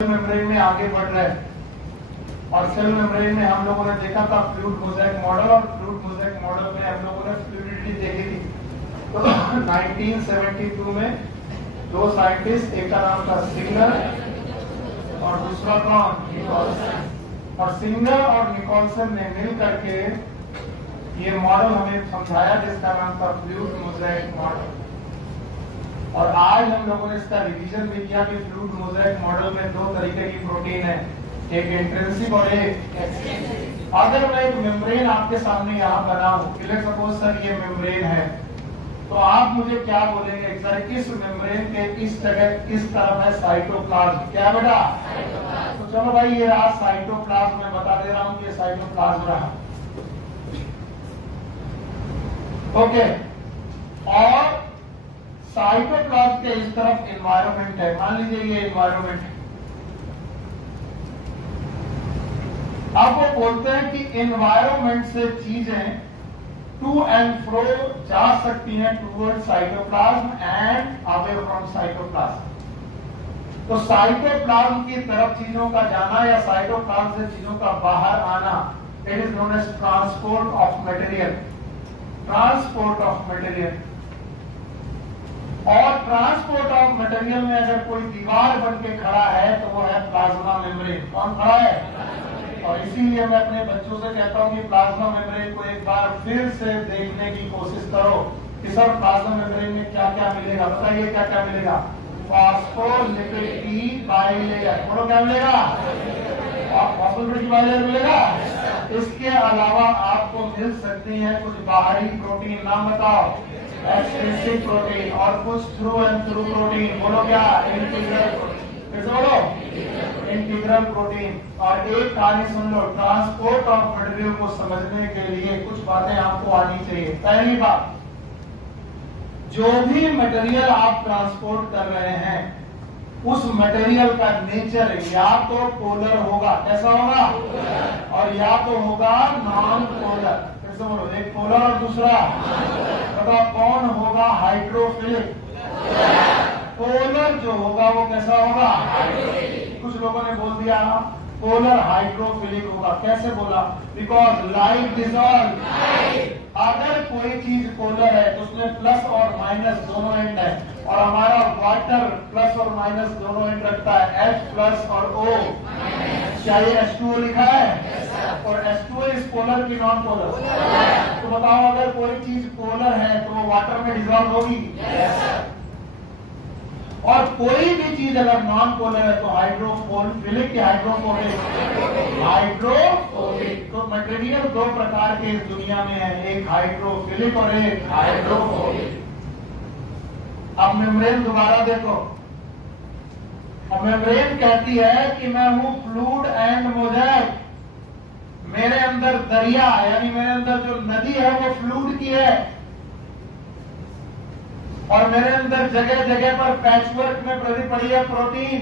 Membrane में आगे बढ़ रहे हैं और सेल मेम्ब्रेन में हम लोगों ने देखा था फ्लूइड मोज़ेक मॉडल, और फ्लूइड मोज़ेक मॉडल में हम लोगों ने फ्लूइडिटी देखी थी। तो 1972 में दो साइंटिस्ट, एक का नाम था सिंगर और दूसरा कौन, निकोलसन, और सिंगर और निकोलसन ने मिल करके ये मॉडल हमें समझाया जिसका नाम था फ्लूइड मोज़ेक मॉडल। और आज हम लोगों ने इसका रिवीजन भी किया कि फ्लूइड मोज़ेक मॉडल में दो तरीके की प्रोटीन है, एक इंट्रिंसिक और एक एक्सट्रिंसिक। अगर मैं एक मेम्ब्रेन आपके सामने यहाँ बनाऊं, लेट्स सपोज सर ये मेम्ब्रेन है, तो आप मुझे क्या बोलेंगे सर, इस मेम्ब्रेन के इस जगह किस तरफ है साइटोप्लाज्म, क्या बेटा? तो चलो भाई ये रहा साइटोप्लाज्म, मैं बता दे रहा हूँ ये साइटोप्लाज्म रहा। ओके, और साइटोप्लाज्म के इस तरफ एनवायरनमेंट है, मान लीजिए ये एनवायरनमेंट है। अब वो बोलते हैं कि एनवायरनमेंट से चीजें टू एंड फ्रो जा सकती हैं toward cytoplasm and away from cytoplasm. तो साइटोप्लाज्म की तरफ चीजों का जाना या साइटोप्लाज्म से चीजों का बाहर आना, it is known as transport of material, transport of material. और ट्रांसपोर्ट ऑफ मटेरियल में अगर कोई दीवार बन के खड़ा है तो वो है प्लाज्मा मेम्ब्रेन। कौन खड़ा है? और इसीलिए मैं अपने बच्चों से कहता हूं कि प्लाज्मा मेम्ब्रेन को एक बार फिर से देखने की कोशिश करो कि सर प्लाज्मा मेम्ब्रेन में क्या क्या मिलेगा। बताइए क्या क्या मिलेगा? फॉस्फोलिपिड की बाइलेयर, बोलो क्या मिलेगा? फॉस्फोलिपिड की बाइलेयर मिलेगा। इसके अलावा आपको मिल सकती है कुछ बाहरी प्रोटीन, नाम बताओ। एक्सट्रिंसिक प्रोटीन और कुछ थ्रू एंड थ्रू प्रोटीन, बोलो क्या? इंटीग्रल प्रोटीन, फिर से बोलो इंटीग्रल प्रोटीन। और एक कहानी सुन लो, ट्रांसपोर्ट ऑफ मटेरियल को समझने के लिए कुछ बातें आपको आनी चाहिए। पहली बात, जो भी मटेरियल आप ट्रांसपोर्ट कर रहे हैं उस मटेरियल का नेचर या तो पोलर होगा, कैसा होगा? और या तो होगा नॉन पोलर। फिर से बोलो, एक पोलर और दूसरा, बताओ कौन होगा? हाइड्रोफिलिक। पोलर जो होगा वो कैसा होगा? कुछ लोगों ने बोल दिया पोलर हाइड्रोफिलिक होगा। कैसे बोला? Because light dissolve. अगर कोई चीज पोलर है तो उसमें प्लस और माइनस दोनों एंड है, और हमारा वाटर प्लस और माइनस दोनों एंड रखता है, H प्लस और O। चाहिए H2O लिखा है, और H2O इज पोलर की नॉन पोलर? तो बताओ अगर कोई चीज पोलर है तो वो वाटर में डिसॉल्व होगी। और कोई भी चीज अगर नॉन पोलर है तो हाइड्रोफिलिक या हाइड्रोफोबिक? हाइड्रोफोबिक। तो मटेरियल दो प्रकार के इस दुनिया में है, एक हाइड्रोफिलिक और एक हाइड्रोफोबिक। अब मेम्ब्रेन दोबारा देखो, अब मेम्ब्रेन कहती है कि मैं हूं फ्लूइड एंड मोज़ेक। मेरे अंदर दरिया यानी मेरे अंदर जो नदी है वो फ्लूइड की है, और मेरे अंदर जगह जगह पर पैचवर्क में पड़ी है प्रोटीन।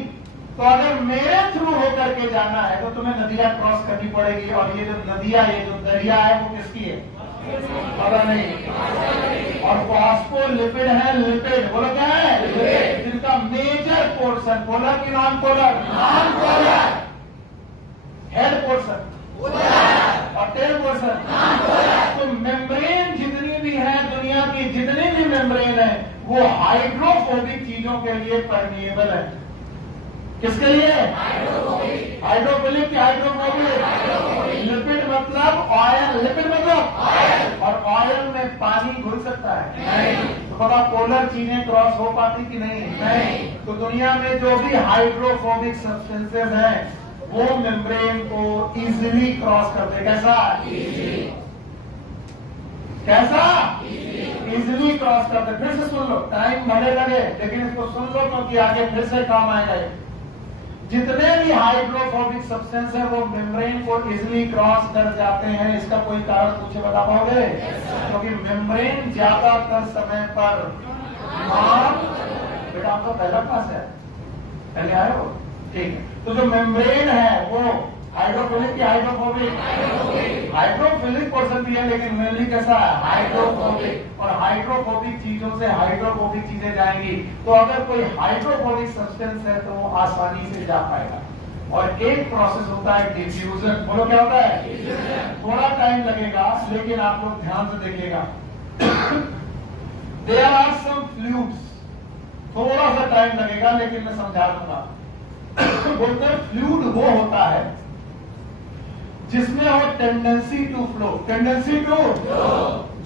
तो अगर मेरे थ्रू होकर के जाना है तो तुम्हें नदियां क्रॉस करनी पड़ेगी, और ये जो नदियां, ये जो दरिया है वो किसकी है? पता नहीं। और फॉस्फोलिपिड है, लिपिड, बोलो क्या है? जिनका मेजर पोर्शन, पोलर की non polar? Non polar. Head portion और टेल पोर्शन? तो मेम्ब्रेन जितनी भी है, दुनिया की जितनी भी मेम्ब्रेन है वो हाइड्रोफोबिक चीजों के लिए परमिएबल है। किसके लिए? हाइड्रोफिलिक की हाइड्रोफोबिक। लिपिड मतलब ऑयल, लिपिड मतलब ऑयल, और ऑयल में पानी घुल सकता है? नहीं। तो पता पोलर चीजें क्रॉस हो पाती कि नहीं? नहीं। तो दुनिया में जो भी हाइड्रोफोबिक सब्सटेंसेस हैं वो मेम्ब्रेन को इजीली क्रॉस करते। कैसा? कैसा? इजीली क्रॉस करते। फिर से सुन लो, टाइम भले लगे लेकिन इसको सुन लो क्योंकि आगे फिर से काम आएगा। जितने भी हाइड्रोफोबिक सब्सटेंस है वो मेम्ब्रेन को इजीली क्रॉस कर जाते हैं। इसका कोई कारण पूछे बता पाओगे? क्योंकि मेम्ब्रेन ज्यादातर समय पर बेटा आपका पहला क्लास है, पहले आए हो? ठीक है। तो जो मेम्ब्रेन है वो हाइड्रोफिलिक की हाइड्रोफोबिक? हाइड्रोफिलिक पर्सन भी है लेकिन मेनली कैसा है? हाइड्रोफोबिक। और हाइड्रोफोबिक चीजों से हाइड्रोफोबिक चीजें जाएंगी। तो अगर कोई हाइड्रोफोबिक सब्सटेंस है तो वो आसानी से जा पाएगा। और एक प्रोसेस होता है डिफ्यूजन। बोलो क्या होता है? थोड़ा टाइम लगेगा लेकिन आप लोग ध्यान से देखिएगा। देयर आर सम फ्लूइड्स, थोड़ा सा टाइम लगेगा लेकिन मैं समझा दूंगा। बोलते हैं फ्लूइड वो होता है जिसमें हो tendency to flow. Tendency to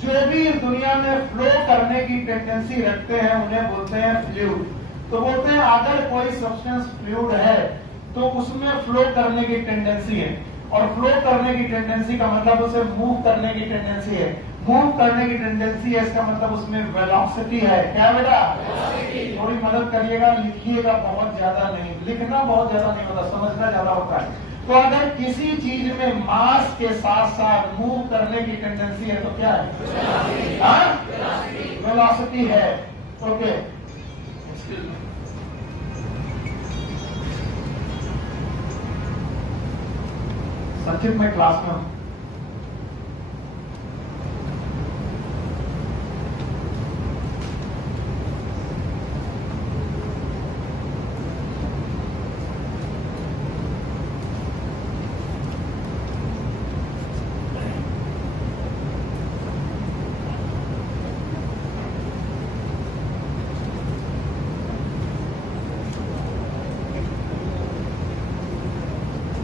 जो भी दुनिया में फ्लो करने की टेंडेंसी रखते हैं उन्हें बोलते हैं फ्लूइड। तो बोलते हैं अगर कोई सब्सटेंस फ्लूइड है तो उसमें फ्लो करने की टेंडेंसी है। और फ्लो करने की टेंडेंसी का मतलब उसे मूव करने की टेंडेंसी है। मूव करने की टेंडेंसी है इसका मतलब उसमें वेलोसिटी है। क्या बेटा? थोड़ी मदद करिएगा, लिखिएगा बहुत ज्यादा नहीं, लिखना बहुत ज्यादा नहीं होता, समझना ज्यादा होता है। तो अगर किसी चीज में मास के साथ साथ मूव करने की टेंडेंसी है तो क्या है? वेलोसिटी है। ओके, संचित मैं क्लास में हूं।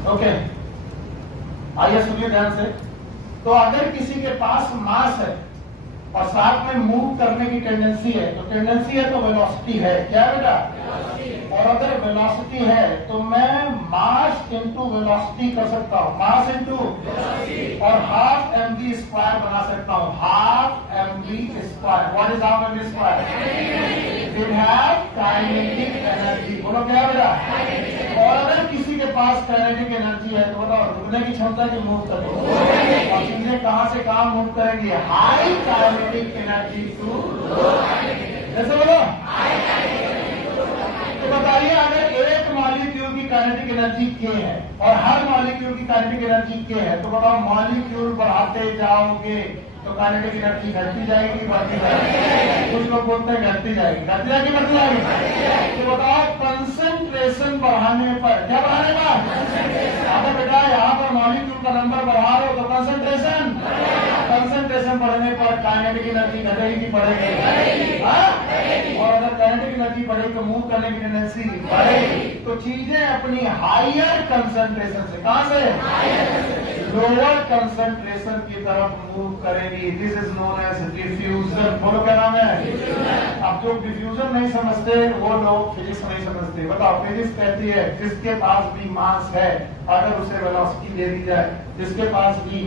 ओके, आइए सुनिए ध्यान से। तो अगर किसी के पास मास है और साथ में मूव करने की टेंडेंसी है तो टेंडेंसी है तो वेलोसिटी है। क्या बेटा? और अगर वेलोसिटी है तो मैं मास इंटू वेलोसिटी कर सकता हूं, मास इंटू और हाफ mv स्क्वायर बना सकता हूं। Half mv square, what is half mv square? We have kinetic energy. बोलो क्या बेटा? और अगर किसी के पास काइनेटिक एनर्जी है तो बताओ रुकने की क्षमता की मूव करेगी। और चीजें कहां से कहां मूव करेंगी? हाई काइनेटिक एनर्जी टू जैसे बोलो। तो बताइए अगर एक मॉलिक्यूल की काइनेटिक एनर्जी k है और हर मॉलिक्यूल की काइनेटिक एनर्जी k है तो बताओ मॉलिक्यूल बढ़ाते जाओगे तो काइनेटिक एनर्जी घटती जाएगी बढ़ती जाएगी? कुछ लोग बोलते हैं घटती जाएगी, घटती जाएगी बढ़ती जाएगी। तो बताओ कंसंट्रेशन बढ़ाने पर, क्या बढ़ाने पर? अगर बेटा यहाँ पर मॉलिक्यूल का नंबर बढ़ा रहे हो तो कंसंट्रेशन बढ़ने पर काइनेटिक एनर्जी घटेगी कि बढ़ेगी? और अगर काइनेटिक एनर्जी बढ़ेगी तो मूव करने की टेंडेंसी बढ़ेगी। तो चीजें अपनी हायर कंसंट्रेशन से, कहां से? लोअर कंसंट्रेशन की तरफ मूव करेगी। This is known as diffusion. बोलो क्या नाम है? अब जो डिफ्यूजन नहीं समझते वो लोग फिजिक्स नहीं समझते। बताओ फिजिक्स कहती है जिसके पास भी मास है अगर उसे वेलोसिटी दे दी जाए, जिसके पास भी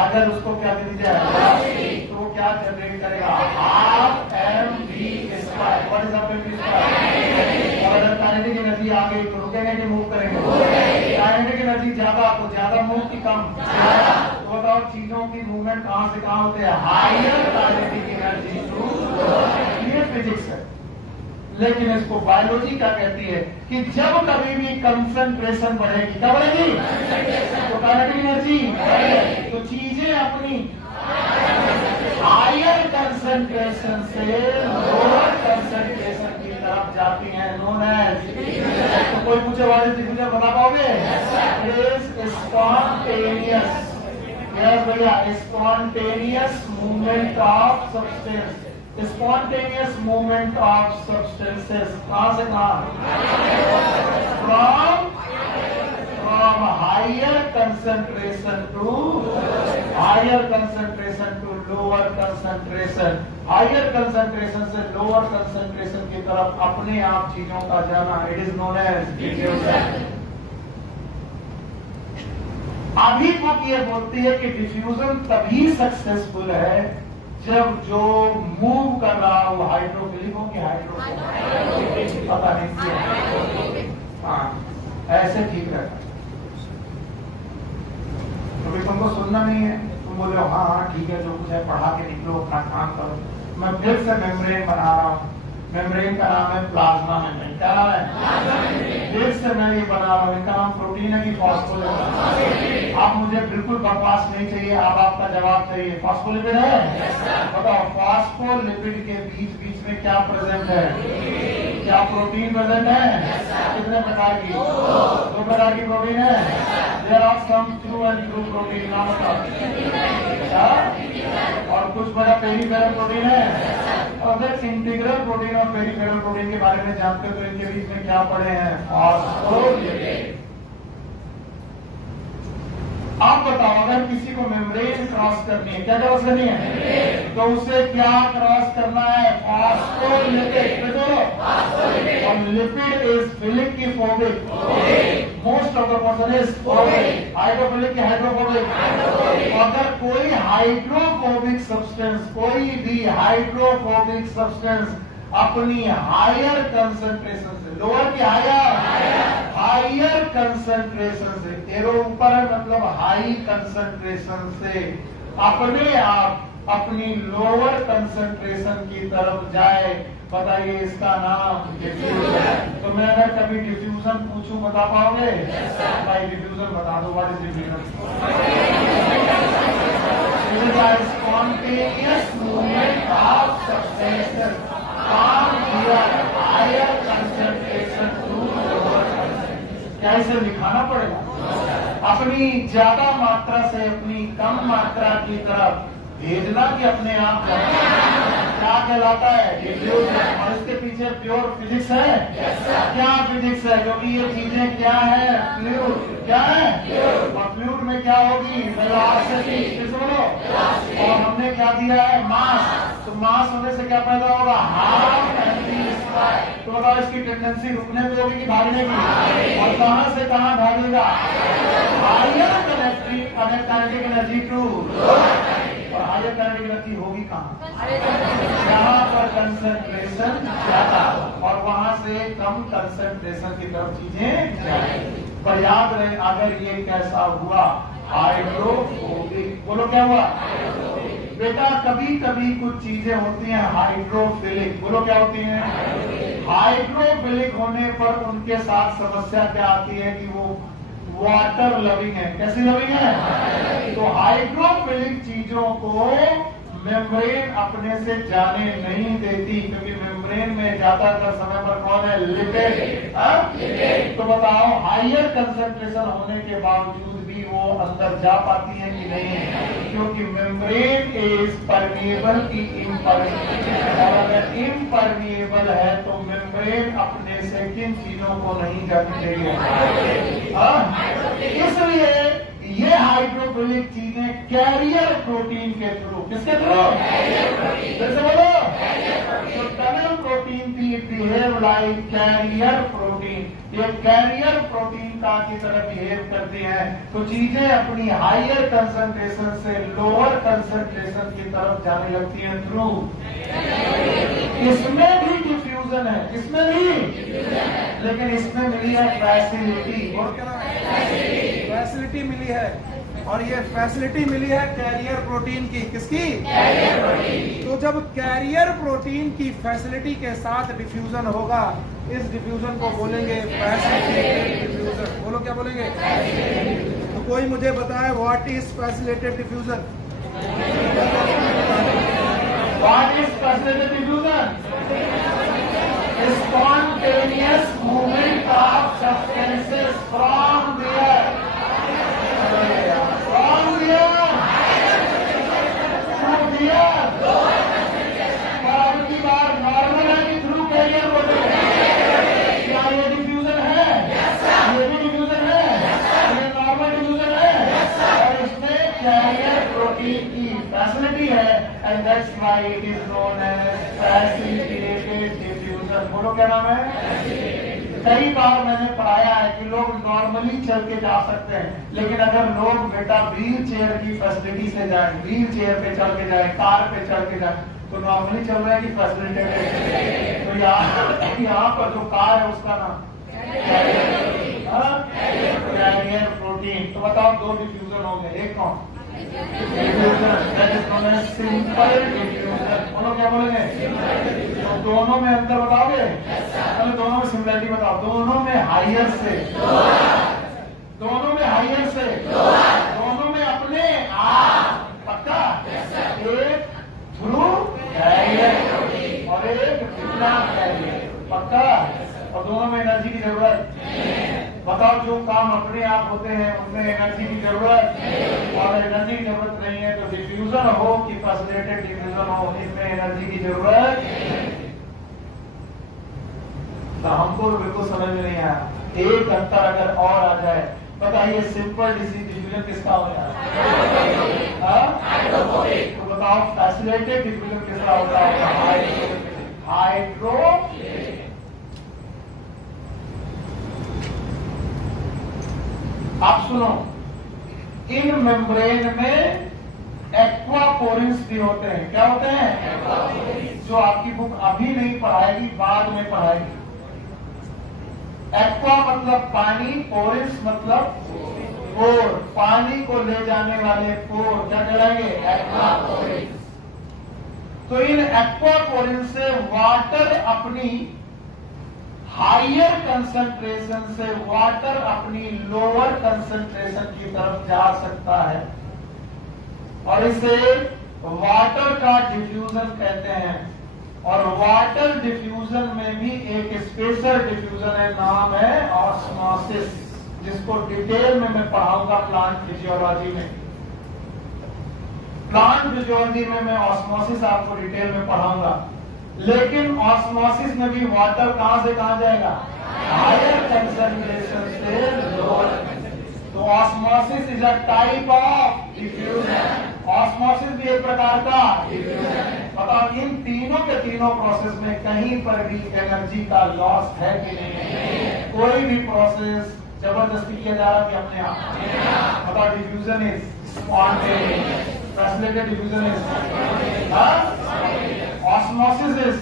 अगर उसको क्या दे दी जाए तो वो क्या जनरेट करेगा? Half mv square. What is half mv square? और अगर काइनेटिक एनर्जी आ गई तो रुकेंगे कि मूव करेंगे? काइनेटिक एनर्जी ज्यादा तो ज्यादा, मूव की कम तो बताओ चीजों की मूवमेंट कहां से कहां होते हैं? Higher kinetic energy to. ये फिजिक्स है। लेकिन इसको बायोलॉजी क्या कहती है कि जब कभी भी कंसंट्रेशन बढ़ेगी, क्या बढ़ेगी? तो काइनेटिक एनर्जी बढ़ेगी। तो चीजें अपनी हायर कंसंट्रेशन से लोअर कंसंट्रेशन की तरफ जाती हैं, नोन एज। तो कोई पूछे वाले डिफ्यूजन बता पाओगे? स्पॉन्टेनियस, यस भैया, spontaneous movement of substance. Spontaneous movement of substances कहां से कहां? From higher concentration to lower concentration. Higher concentration से लोअर कंसंट्रेशन की तरफ अपने आप चीजों का जाना, it is known as diffusion. अभी तक ये बोलती है कि डिफ्यूजन तभी सक्सेसफुल है जब जो मूव कर रहा हो हाइड्रोफिलिक हो कि हाइड्रोफोबिक, पता नहीं। हाँ, ऐसे ठीक रहता। तो तुमको सुनना नहीं है, तुम बोले हाँ हाँ ठीक है जो कुछ है पढ़ा के निकलो, अपना काम करो। मैं फिर से मेम्ब्रेन बना रहा हूँ। मेम्ब्रेन का नाम है प्लाज्मा मेम्ब्रेन। क्या नाम है? फिर से मैं ये बना रहा हूँ, इनका नाम प्रोटीन है कि फॉस्फोलिपिड? आप मुझे बिल्कुल बकवास नहीं चाहिए, अब आपका जवाब चाहिए। फॉस्फोलिपिड है? बताओ, फॉस्फोलिपिड के बीच बीच में क्या प्रेजेंट है? क्या प्रोटीन प्रेजेंट है? कितने प्रकार की? 2 प्रकार की प्रोटीन है। There are some through and through protein, नाम बताओ। और कुछ बड़ा पेरिफेरल प्रोटीन है। अगर इंटीग्रल प्रोटीन और पेरिफेरल प्रोटीन के बारे में जानते हो तो इनके बीच में क्या पढ़े हैं? फॉस्फोलिपिड। आप बताओ, अगर किसी को मेम्ब्रेन क्रॉस करनी है, क्या क्रॉस करनी है? तो उसे क्या क्रॉस करना है? फॉस्फोलिपिड। और लिपिड इज फिलिक की phobic? Most of the person is phobic. Hydrophilic की हाइड्रोफोबिक? अगर कोई हाइड्रोफोबिक सब्सटेंस, कोई भी हाइड्रोफोबिक सब्सटेंस अपनी हायर कंसंट्रेशन से, लोअर की हायर कंसंट्रेशन से, एरो ऊपर है मतलब हाई कंसंट्रेशन से अपने आप अपनी लोअर कंसंट्रेशन की तरफ जाए, बताइए इसका नाम डिफ्यूजन। तो मैं अगर कभी डिफ्यूजन पूछूं, बता पाओगे? भाई डिफ्यूजन बता दो, what is diffusion? Spontaneous movement of substances from their higher concentration to lower concentration. क्या इसे लिखाना पड़ेगा? अपनी ज्यादा मात्रा से अपनी कम मात्रा की तरफ भेजना कि अपने आप क्या कहलाता है? डिफ्यूजन। और इसके पीछे प्योर फिजिक्स है। क्या फिजिक्स है? क्योंकि ये चीजें क्या है? फ्लूइड। क्या है? और फ्लूइड में क्या होगी? वेलोसिटी। बोलो। और हमने क्या दिया है? मास। तो मास होने से क्या पैदा होगा? Half mv²। तो बताओ, इसकी टेंडेंसी रुकने पे होगी कि भागने की? और कहां से कहां भागेगा? Higher kinetic energy to. और हायर काइनेटिक एनर्जी होगी कहां? जहां पर कंसंट्रेशन ज्यादा और वहां से कम कंसंट्रेशन की तरफ चीजें जाएंगी। पर याद रहे, अगर ये कैसा हुआ? हाइड्रोफोबिक। बोलो क्या हुआ? बेटा कभी कभी कुछ चीजें होती हैं हाइड्रोफिलिक। बोलो क्या होती हैं? हाइड्रोफिलिक होने पर उनके साथ समस्या क्या आती है कि वो वाटर लविंग है। कैसी लविंग है? तो हाइड्रोफिलिक चीजों को मेम्ब्रेन अपने से जाने नहीं देती, क्योंकि मेम्ब्रेन में ज्यादातर समय पर कौन है? लिपिड। तो बताओ, हायर कंसंट्रेशन होने के बावजूद भी वो अंदर जा पाती है कि नहीं? क्योंकि मेम्ब्रेन इज परमिएबल की इम्परमिएबल। और अगर इम्परमिएबल है तो मेम्ब्रेन अपने से किन चीजों को नहीं जाने देगी? इसलिए ये हाइड्रोफिलिक चीजें कैरियर प्रोटीन के थ्रू, किसके थ्रू? जैसे बोलो, तो टनल प्रोटीन भी बिहेव लाइक कैरियर प्रोटीन। ये कैरियर प्रोटीन का की तरह बिहेव करती हैं। तो चीजें अपनी हायर कंसंट्रेशन से लोअर कंसंट्रेशन की तरफ जाने लगती हैं थ्रू। इसमें भी डिफ्यूजन है, इसमें भी, लेकिन इसमें मिली है फैसिलिटी। और क्या फैसिलिटी मिली है? और ये फैसिलिटी मिली है कैरियर प्रोटीन की। किसकी? Carrier protein. तो जब कैरियर प्रोटीन की फैसिलिटी के साथ डिफ्यूजन होगा, इस डिफ्यूजन को बोलेंगे फैसिलिटेटेड डिफ्यूजन। बोलो क्या बोलेंगे? तो कोई मुझे बताए what is facilitated diffusion? What is facilitated diffusion? Spontaneous movement of substances from there normal है कि थ्रू कैरियर प्रोटीन? क्या ये डिफ्यूजन है? ये भी डिफ्यूजन है। ये नॉर्मल डिफ्यूजन है। और इसमें कैरियर प्रोटीन की फैसिलिटी है, and that's why it is known as facilitated diffusion. बोलो क्या नाम है? कई बार मैंने पढ़ाया है कि लोग नॉर्मली चल के जा सकते हैं, लेकिन अगर लोग बेटा व्हील चेयर की फैसिलिटी से जाए, व्हील चेयर पे चल के जाए, कार पे चल के जाए, तो नॉर्मली चल रहा है कि फैसिलिटेटेड? तो यहाँ पर जो कार है उसका नाम कैरियर प्रोटीन। तो बताओ, 2 डिफ्यूजन हो गए, एक कौन? Diffusion that is known as simple diffusion. बोलो क्या बोलेंगे? तो दोनों में अंतर बताओगे? पहले दोनों में सिमिलरिटी बताओ। दोनों में हायर से, दोनों में हायर से, दोनों में अपने आप, पक्का? एक थ्रू कैरियर और एक बिना कैरियर, पक्का? और दोनों में एनर्जी की जरूरत। बताओ, जो काम अपने आप होते हैं उनमें एनर्जी की जरूरत, और एनर्जी की जरूरत नहीं है तो डिफ्यूजन हो कि फैसिलिटेटेड डिफ्यूजन हो, इसमें एनर्जी की जरूरत। तो हमको बिल्कुल समझ में नहीं आया। एक अंतर अगर और आ जाए, बताइए सिंपल डिफ्यूजन किसका हो गया? तो बताओ फैसिलिटेटेड डिफ्यूजन किसका होता है? हाइड्रोफिलिक। आप सुनो, इन मेम्ब्रेन में एक्वापोरिन्स भी होते हैं। क्या होते हैं? जो आपकी बुक अभी नहीं पढ़ाएगी, बाद में पढ़ाएगी। एक्वा मतलब पानी, पोरिन्स मतलब पोर, पानी को ले जाने वाले पोर क्या कहलाएंगे? एक्वापोरिन्स। तो इन एक्वापोरिन्स से वाटर अपनी हायर कंसंट्रेशन से वाटर अपनी लोअर कंसंट्रेशन की तरफ जा सकता है, और इसे वाटर का डिफ्यूजन कहते हैं। और वाटर डिफ्यूजन में भी एक स्पेशल डिफ्यूजन है, नाम है ऑस्मोसिस, जिसको डिटेल में मैं पढ़ाऊंगा प्लांट फिजियोलॉजी में। प्लांट फिजियोलॉजी में मैं ऑस्मोसिस आपको डिटेल में पढ़ाऊंगा। लेकिन ऑस्मोसिस में भी वाटर कहां से कहां जाएगा? हायर कंसंट्रेशन से लोअर। तो osmosis is a type of diffusion. Osmosis भी एक प्रकार का डिफ्यूजन। बताओ, इन तीनों के तीनों प्रोसेस में कहीं पर भी एनर्जी का लॉस है कि नहीं है? कोई भी प्रोसेस जबरदस्ती किया जा रहा है कि अपने आप? बताओ, diffusion is spontaneous, facilitated diffusion is osmosis is.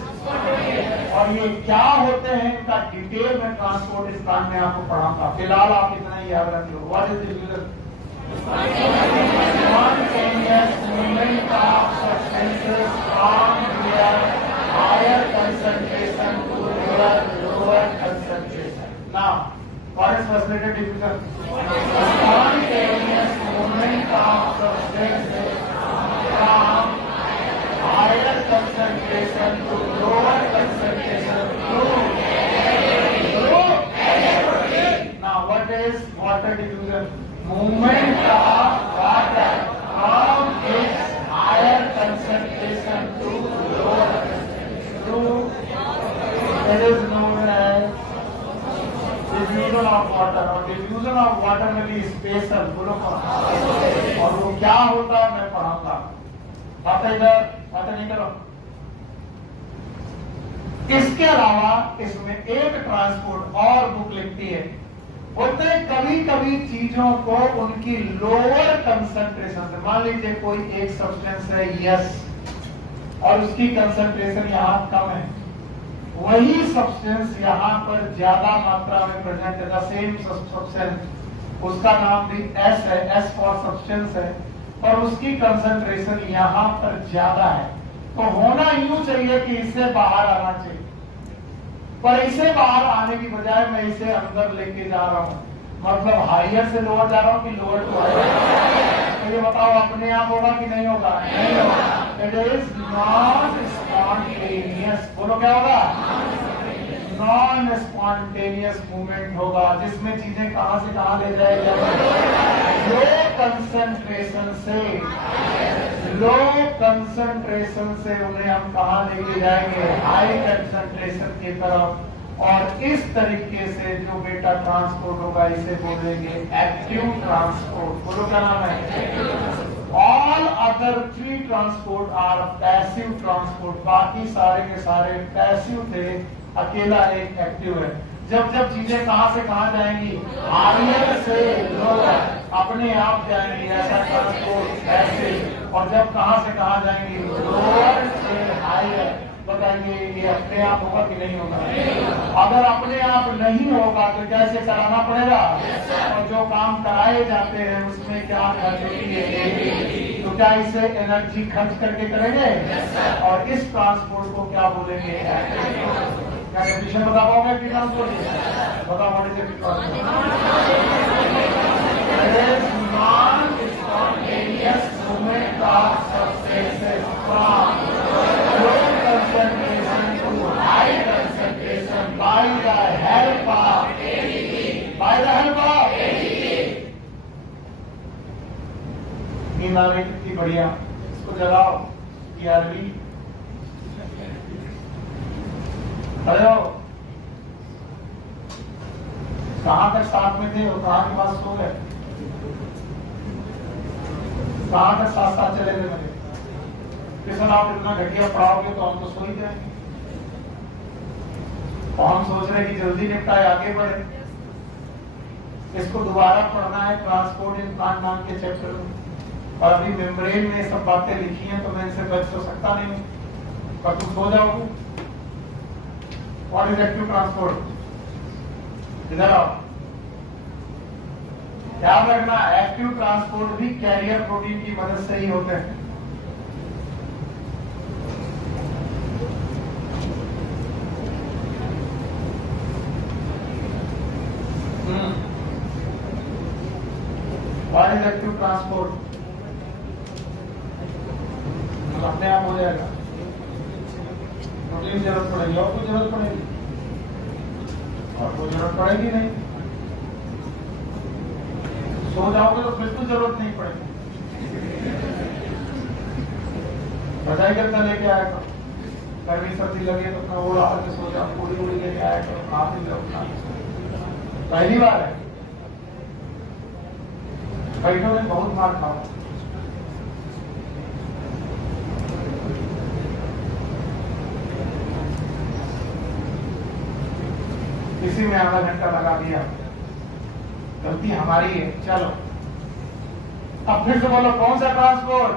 और ये क्या होते हैं इनका डिटेल में ट्रांसपोर्ट इस प्लान में आपको पढ़ाऊंगा। फिलहाल आप इतना ही याद रख लो। What is diffusion? Spontaneous movement of substances from their higher concentration to their lower concentration. Now, what is facilitated diffusion? Spontaneous movement of substances from higher concentration to lower concentration through. Now, what is water diffusion? Movement of water from its higher concentration to lower concentration. That is known as diffusion of water. और diffusion of water में भी special बोलो, और वो क्या होता है मैं पढ़ाऊंगा। बात इधर बात नहीं करो। इसके अलावा इसमें एक ट्रांसपोर्ट और बुक लिखती है, बोलते हैं कभी कभी चीजों को उनकी लोअर कंसंट्रेशन से, मान लीजिए कोई एक सब्सटेंस है यस, और उसकी कंसंट्रेशन यहाँ कम है, वही सब्सटेंस यहाँ पर ज्यादा मात्रा में प्रेजेंट है, द सेम सब्सटेंस, उसका नाम भी एस है, एस फॉर सब्सटेंस है, और उसकी कंसंट्रेशन यहाँ पर ज्यादा है। तो होना यूं चाहिए कि इससे बाहर आना चाहिए, पर इसे बाहर आने की बजाय मैं इसे अंदर लेके जा रहा हूँ। मतलब हायर से लोअर जा रहा हूँ कि लोअर टू हायर? तो ये बताओ अपने आप होगा कि नहीं होगा? नहीं होगा। It is non spontaneous. बोलो क्या होगा? नॉन स्पॉन्टेनियस मूवमेंट होगा, जिसमें चीजें कहां से कहां ले जाएगी? लो कंसंट्रेशन से उन्हें हम कहां लेके जाएंगे? हाई कंसंट्रेशन की तरफ। और इस तरीके से जो बेटा ट्रांसपोर्ट होगा इसे बोलेंगे एक्टिव ट्रांसपोर्ट। बोलो क्या नाम है? All other 3 transport are passive transport. बाकी सारे के सारे पैसिव थे, अकेला एक एक्टिव है। जब जब चीजें कहां से कहां जाएंगी? हायर से लोअर, अपने आप जाएंगी, ऐसा ट्रांसपोर्ट ऐसे। और जब कहां से कहां जाएंगी? लोअर से हायर। बताइए ये अपने आप होगा कि नहीं होगा? अगर अपने आप नहीं होगा तो कैसे कराना पड़ेगा? और जो काम कराए जाते हैं उसमें क्या करती है? तो क्या इसे एनर्जी खर्च करके करेंगे? और इस ट्रांसपोर्ट को क्या बोलेंगे? क्या डेफिनेशन बता पाओगे एक्टिव ट्रांसपोर्ट? बताओ व्हाट इज एक्टिव नींद आ रही कितनी बढ़िया, इसको जगाओ। यारवी खड़े हो। कहां तक साथ में थे और कहां के पास सो गए? कहां तक साथ साथ चले गए मेरे? किसान आप इतना घटिया पढ़ाओगे तो हम तो सो ही जाएंगे। और हम सोच रहे हैं कि जल्दी निपटाए आगे बढ़े। इसको दोबारा पढ़ना है ट्रांसपोर्ट इन प्लांट नाम के चैप्टर में, और अभी मेम्ब्रेन में सब बातें लिखी हैं तो मैं इनसे बच तो सकता नहीं हूं, पर तुम सो जाओगे। What is active transport? इधर आओ। याद रखना, एक्टिव ट्रांसपोर्ट भी कैरियर प्रोटीन की मदद से ही होते हैं। What is active transport? अपने आप हो जाएगा। प्रोटीन जरूरत पड़ेगी और कोई जरूरत पड़ेगी? और कोई जरूरत पड़ेगी नहीं। सो जाओगे तो फिर तो जरूरत नहीं पड़ेगी। बजाय करता लेके आया करो, गर्मी सर्दी लगे तो अपना ओढ़ा के सो जाओ, पूरी उड़ी लेके आया करो, आप ही जाओ। पहली बार है, बैठो में बहुत मार खाओ। इसी में आधा घंटा लगा दिया, गलती हमारी है। चलो अब फिर से बोलो, कौन सा ट्रांसपोर्ट?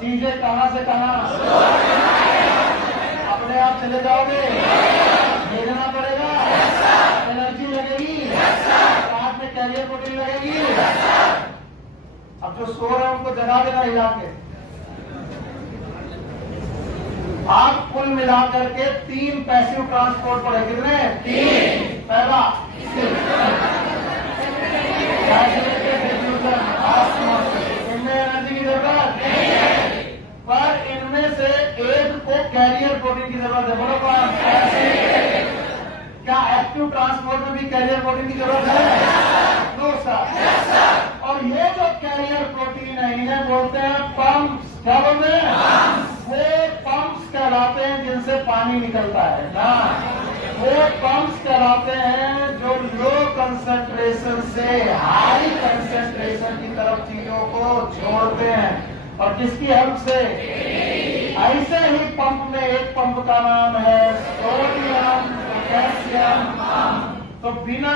चीजें कहां से कहां? अपने आप चले जाओगे? भेजना पड़ेगा? एनर्जी लगेगी? साथ में कैरियर प्रोटीन लगेगी? अब जो सो रहे हैं उनको जगा देना हिला के। आप कुल मिलाकर के 3 पैसिव ट्रांसपोर्ट पड़े। कितने? 3। पहला इनमें एनर्जी की जरूरत है, पर इनमें से एक को कैरियर प्रोटीन की जरूरत है। बोलो कौन? क्या एक्टिव ट्रांसपोर्ट में भी कैरियर प्रोटीन की जरूरत है? No sir. और ये जो कैरियर प्रोटीन है इन्हें बोलते हैं पंप्स। क्या बोलते हैं? वो पंप्स कहलाते हैं जिनसे पानी निकलता है ना। वो पंप्स कहलाते हैं जो लो कंसंट्रेशन से हाई कंसंट्रेशन की तरफ चीजों को छोड़ते हैं। और किसकी हेल्प से? ऐसे ही पंप में एक पंप का नाम है सोडियम पोटेशियम पंप। तो बिना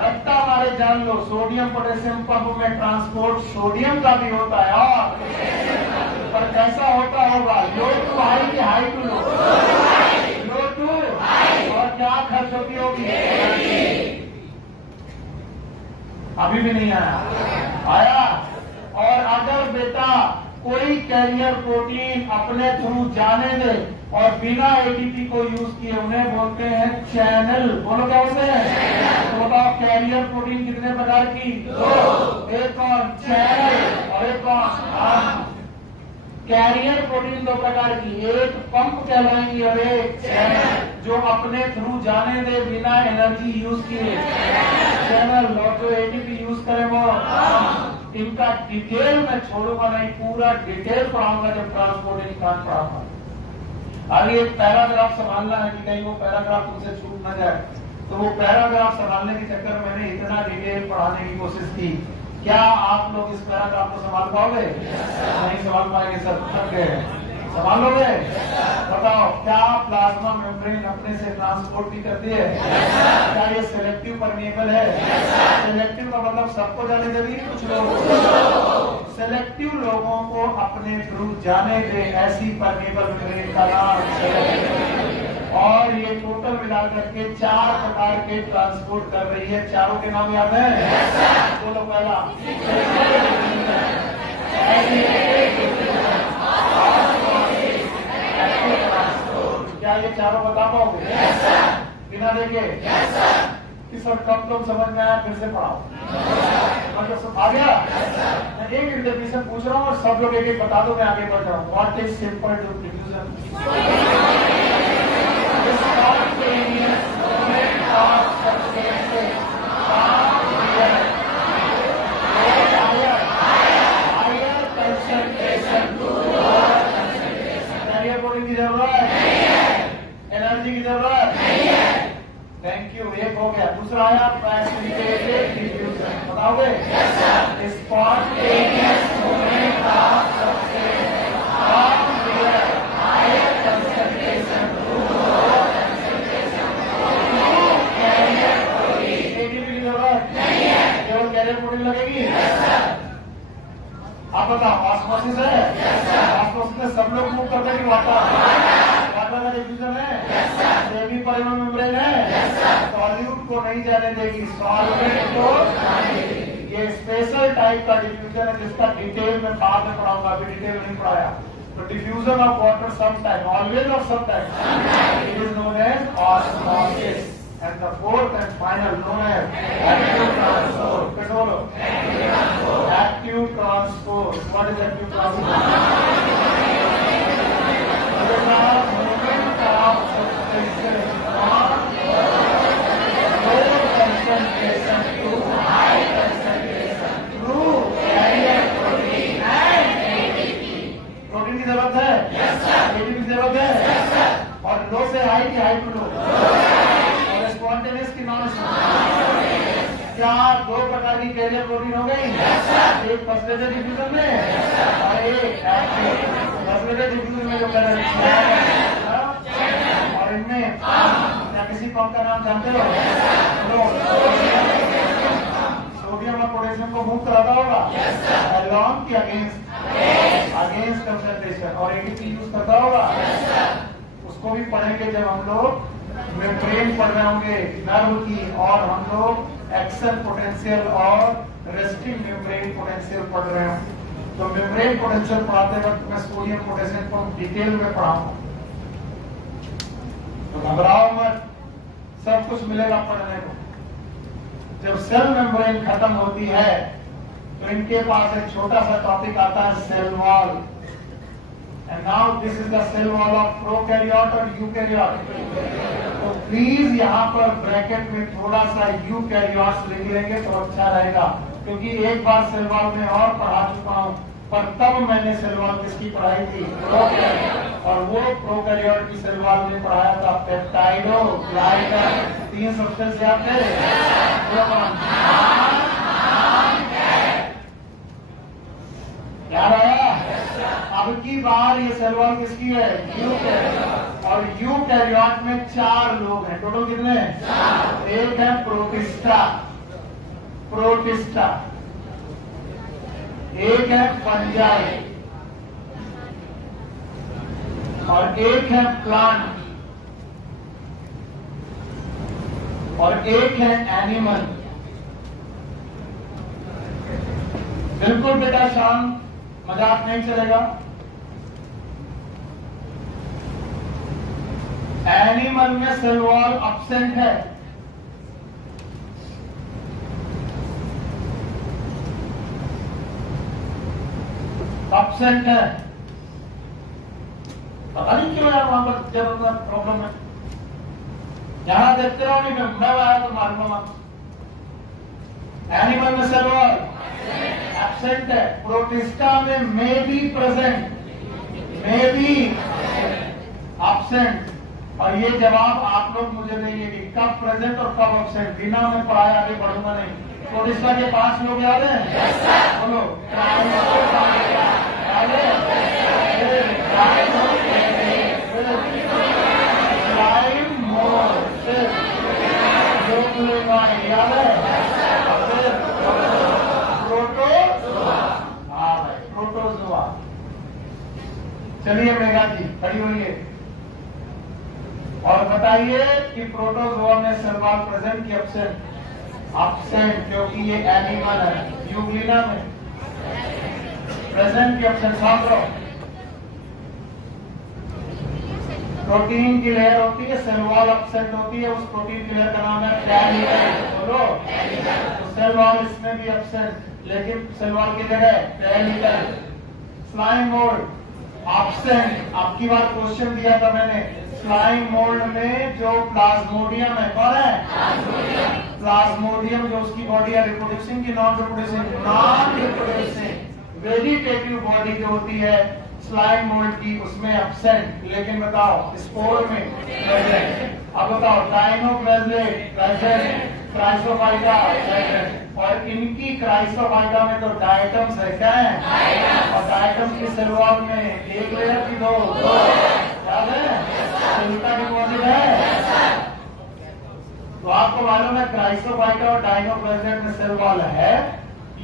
रट्टा मारे जान लो, सोडियम पोटेशियम पंप में ट्रांसपोर्ट सोडियम का भी होता है। और पर कैसा होता होगा? लो टू हाई की high to low? Low to high. और क्या खर्च होती होगी? अभी भी नहीं आया? और अगर बेटा कोई कैरियर प्रोटीन अपने थ्रू जाने दे और बिना एटीपी को यूज किए, उन्हें बोलते हैं चैनल। बोलो क्या बोलते हैं? तो बताओ कैरियर प्रोटीन कितने प्रकार की? 2। एक कौन? चैनल। और एक कौन? कैरियर प्रोटीन 2 प्रकार की, एक पंप कहलाएंगी और एक चैनल। जो अपने थ्रू जाने दे बिना एनर्जी यूज किए, चैनल। और जो एटीपी यूज करे वो। इनका डिटेल मैं छोड़ूंगा नहीं, पूरा डिटेल पढ़ाऊंगा जब ट्रांसपोर्ट इन प्लांट पढ़ाऊंगा। आगे एक पैराग्राफ संभालना है कि कहीं वो पैराग्राफ तुमसे छूट न जाए, तो वो पैराग्राफ संभालने के चक्कर में मैंने इतना डिटेल पढ़ाने की कोशिश की। क्या आप लोग इस पैराग्राफ को संभाल पाओगे? नहीं संभाल पाएंगे सर, थक गए। संभाल लोगे? बताओ, क्या प्लाज्मा मेम्ब्रेन अपने से ट्रांसपोर्ट भी करती है? क्या ये सिलेक्टिव परमेएबल है? सिलेक्टिव का मतलब सबको जाने देगी, कुछ लोग। सिलेक्टिव लोगों को अपने थ्रू जाने दे, ऐसी परमेएबल मेम्ब्रेन का नाम। और ये टोटल मिलाकर के 4 प्रकार के ट्रांसपोर्ट कर रही है। चारों के नाम याद है? बोलो पहला क्या ये चारों बता पाओगे? बिना देखे? कि सर कब तुम समझ में आया फिर से पढ़ाओ। मतलब सब आ गया? मैं एक इंटरव्यू पूछ रहा हूँ और सब लोग एक एक बता दो, मैं आगे बढ़ रहा हूँ। What is simple diffusion? की जरूरत है, एनर्जी की जरूरत नहीं है। थैंक यू, एक हो गया। दूसरा आया फैसिलिटेटेड डिफ्यूजन, बताओगे? Spontaneous movement of substance from real higher concentration to lower concentration to carrier protein. ATP की जरूरत नहीं है, केवल कैरियर प्रोटीन लगेगी। आप बताओ, ऑस्मोसिस है? ऑस्मोसिस में सब लोग मूव करते हैं कि वाटर का डिफ्यूजन है? सेमी परिवहन मेम्ब्रेन है? सॉल्यूट को नहीं जाने देगी, सॉल्वेंट को। ये स्पेशल टाइप का डिफ्यूजन है जिसका डिटेल में बाद में पढ़ाऊंगा, अभी डिटेल नहीं पढ़ाया। तो diffusion of water some time, always और some time, it is known as osmosis. And the fourth and final known as active transport. कैसे बोलो? Active transport. What is active transport? It is a movement of substances from low concentration to high concentration through carrier protein and ATP. Protein की जरूरत है? Yes sir. ATP की जरूरत है? Yes sir. और लो से हाई की हाई टू लो? स्पॉन्टेनियस की नॉन स्पॉन्टेनियस। क्या दो प्रकार की कैरियर प्रोटीन हो गई? एक फॉस्फेटेड डिफ्यूजन में और एक फॉस्फेटेड डिफ्यूजन में जो कैरियर और इनमें क्या किसी पंप का नाम जानते हो? सोडियम और पोटेशियम को मूव कराता होगा अलॉन्ग की अगेंस्ट कंसंट्रेशन, और एटीपी यूज करता होगा। उसको भी पढ़ेंगे जब हम लोग मेम्ब्रेन पढ़ रहे होंगे नर्व की, और हम लोग एक्शन पोटेंशियल और रेस्टिंग मेम्ब्रेन पोटेंशियल पढ़ रहे होंगे। तो मेम्ब्रेन पोटेंशियल पढ़ाते वक्त मैं सोडियम पोटेशियम को डिटेल में पढ़ाऊंगा, तो घबराओ मत, सब कुछ मिलेगा पढ़ने को। जब सेल मेम्ब्रेन खत्म होती है तो इनके पास एक छोटा सा टॉपिक आता है, cell wall. And now this is the cell wall of prokaryote और eukaryote. तो प्लीज यहाँ पर ब्रैकेट में थोड़ा सा यूकैरियोट्स लिख लेंगे तो अच्छा रहेगा, क्योंकि एक बार सेल वॉल में और पढ़ा चुका हूँ, पर तब मैंने सेल वॉल किसकी पढ़ाई थी? प्रोकैरियोट। और वो प्रोकैरियोट की सेल वॉल में पढ़ाया था पेप्टाइडो ग्लाइकन। 3 सब्सटेंस याद थे? याद आया? अब की बार ये सेल वॉल किसकी है? यूकैरियोट। और यूकैरियोट में 4 लोग हैं, टोटल कितने? 4। एक है प्रोटिस्टा, एक है फंजाई, और एक है प्लांट, और एक है एनिमल। बिल्कुल बेटा शांत, मजाक नहीं चलेगा। एनिमल में सेल वॉल एब्सेंट है, एब्सेंट है। पता नहीं क्यों यार वहां पर जबरदस्त प्रॉब्लम है। यहां देखते रहो, नहीं मैं आया तो मालूम। एनिमल में सेल वॉल एब्सेंट है, प्रोटिस्टा में may be present, may be absent. और ये जवाब आप लोग मुझे देंगे कि कब प्रेजेंट और कब एब्सेंट, बिना मैं पढ़ाए आगे बढ़ूंगा नहीं। प्रोटिस्टा के 5 लोग याद हैं? बोलो। याद है? प्रोटोजोआ। चलिए मेघा जी खड़ी होइए और बताइए कि प्रोटोजोआ में सेल वॉल प्रेजेंट की एब्सेंट? एब्सेंट, क्योंकि ये एनिमल है। यूग्लिना में प्रेजेंट की ऑप्शन छात्रों। प्रोटीन की लेयर होती है, सेल वॉल अपसेट होती है, उस प्रोटीन की लेयर का नाम है कैरियर। बोलो, तो सेल वॉल इसमें भी अपसेट, लेकिन सेल वॉल की जगह कैरियर। Slime mould absent. आपकी बार क्वेश्चन दिया था मैंने, स्लाइम मोल्ड में जो प्लाज्मोडियम है, कौन है? प्लाज्मोडियम। जो उसकी बॉडी है रिप्रोड्यूसिंग की non reproducing? Non reproducing. Vegetative body जो होती है स्लाइम मोल्ड की, उसमें एब्सेंट, लेकिन बताओ स्पोर में प्रेजेंट। अब बताओ डायनोप्लाज्मेट प्रेजेंट, क्राइसोफाइटा प्रेजेंट। और इनकी क्राइसोफाइटा में तो डायटम्स है, क्या है? और डायटम्स की सेल वॉल में एक लेयर की दो, याद है? सिलिका डिपॉजिट है। तो आपको मालूम है क्राइसोफाइटा और डायनोप्लाज्मेट में सेल वॉल है,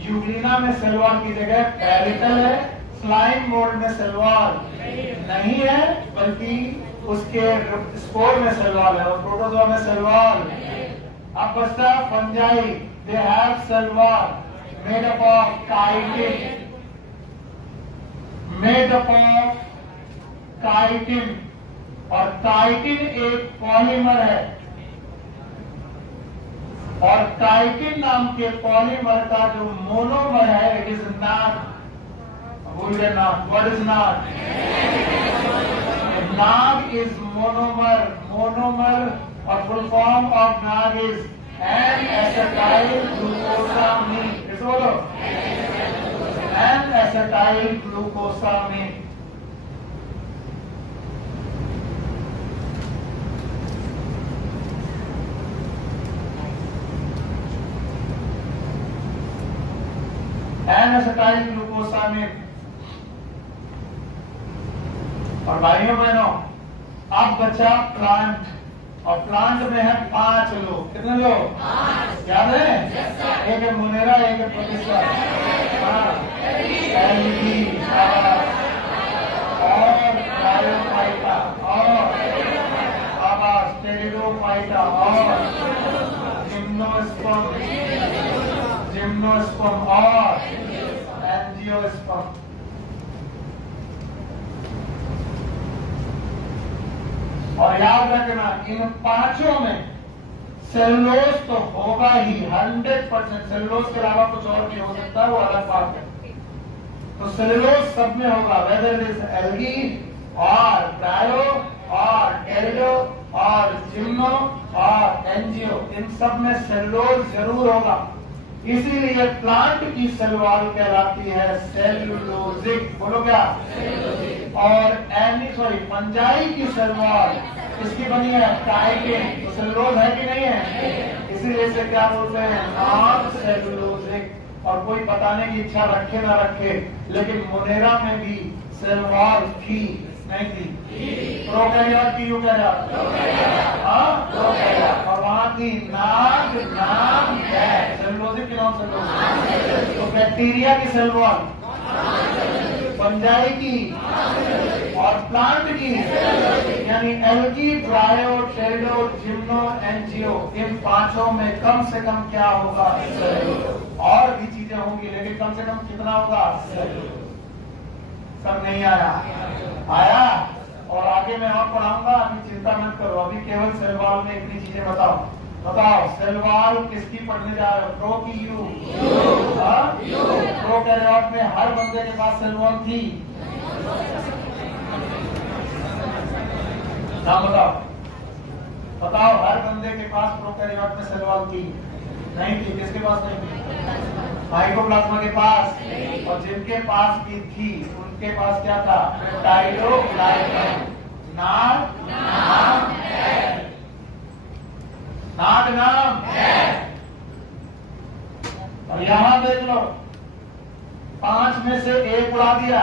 यूग्लिना में सेल वॉल की जगह पैरिटल है, स्लाइम मोल्ड में सेल वॉल नहीं है, बल्कि उसके स्पोर में सेल वॉल है, और प्रोटोजोआ में सेल वॉल। अब बचता fungi, they have cell wall made up of chitin, made up of chitin. और काइटिन एक पॉलीमर है, और काइटिन नाम के पॉलीमर का जो मोनोमर है इट इज नॉट, भूल गए NAG, what is NAG? NAG is monomer, monomer और full form of NAG is N acetyl glucosamine. इसे बोलो, N acetyl glucosamine. N acetyl glucosamine. और भाइयों बहनों, अब बचा प्लांट, और प्लांट में है 5 लोग। कितने लोग? याद है? एक है मोनेरा, एक है प्रोटिस्टा, और ब्रायोफाइटा, और स्टेरिडोफाइटा, और जिम्नोस्पर्म, जिम्नोस्पर्म और एंजियोस्पर्म। और याद रखना, इन 5 में सेलुलोज तो होगा ही 100%। सेलुलोज के अलावा कुछ और भी हो सकता है, वो अलग बात है। तो सेलुलोज सब में होगा, वेदर इज एल्गी और ब्रायो और टेरिडो और जिम्नो और एंजियो, इन सब में सेलुलोज जरूर होगा। इसीलिए प्लांट की सेल वॉल कहलाती है सेलुलोजिक। बोलो क्या? और फंजाई की सेल वॉल इसकी बनी है काइटिन। तो सेलुलोज है कि नहीं है? इसीलिए इसे क्या बोलते हैं? Non cellulosic. और कोई बताने की इच्छा रखे ना रखे, लेकिन मोनेरा में भी सेल वॉल थी, नहीं थी? प्रोकैरियोट की यूकैरियोट, और वहां थी नाग, नाम है सेलुलोजिक की नॉन सेलुलोजिक। तो बैक्टीरिया की सेल वॉल, फंजाई की और प्लांट की, यानी एल्गी, ब्रायो, टेरिडो, जिम्नो, एंजियो, इन 5 में कम से कम क्या होगा? और भी चीजें होंगी, लेकिन कम से कम कितना होगा? सब नहीं आया। और आगे मैं और पढ़ाऊंगा, अभी चिंता मत करो, अभी केवल सेल वॉल में इतनी चीजें बताओ। सेल वॉल किसकी पढ़ने जा रहे हो? प्रो की यू? प्रोकैरियोट में हर बंदे के पास सेल वॉल थी? नाम बताओ, हर बंदे के पास प्रोकैरियोट में सेल वॉल थी? नहीं थी। किसके पास नहीं थी? माइकोप्लाज्मा के पास। और जिनके पास भी थी उनके पास क्या था? डायलोप्लाज्म। नाग नाम है। और यहां देख लो, 5 में से 1 उड़ा दिया,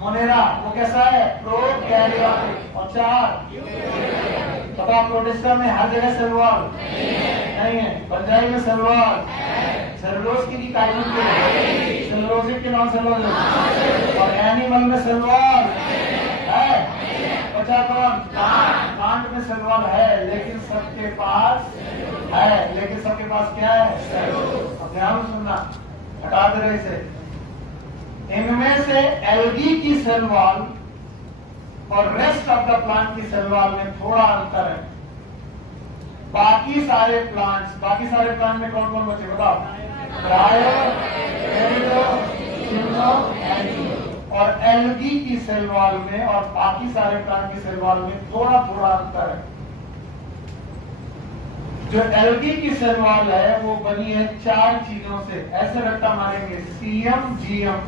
मोनेरा, वो कैसा है? प्रोकैरियोटिक। और 4 बताओ, प्रोटिस्टा में हर जगह सेल वॉल नहीं है, फंजाई में सेल वॉल, सेलुलोज की काइटिन की, सेलुलोजिक की नॉन सेलुलोजिक, और एनिमल में सेल वॉल है। बचा कौन? प्लांट में सेल वॉल है, लेकिन सबके पास है, लेकिन सबके पास क्या है? अब ध्यान सुनना, हटा दे रहे इसे। इनमें से एल्गी की सेल वॉल और रेस्ट ऑफ द प्लांट की सेल वॉल में थोड़ा अंतर है। बाकी सारे प्लांट में कौन कौन बचे बताओ? ब्रायो, एरिडो, सिम्नो, एल्गी। और एल्गी की सेल वॉल में और बाकी सारे प्लांट की सेल वॉल में थोड़ा थोड़ा अंतर है। जो एल्गी की सेल वॉल है वो बनी है 4 चीजों से। ऐसे रट्टा मारेंगे, सीएम जीएम।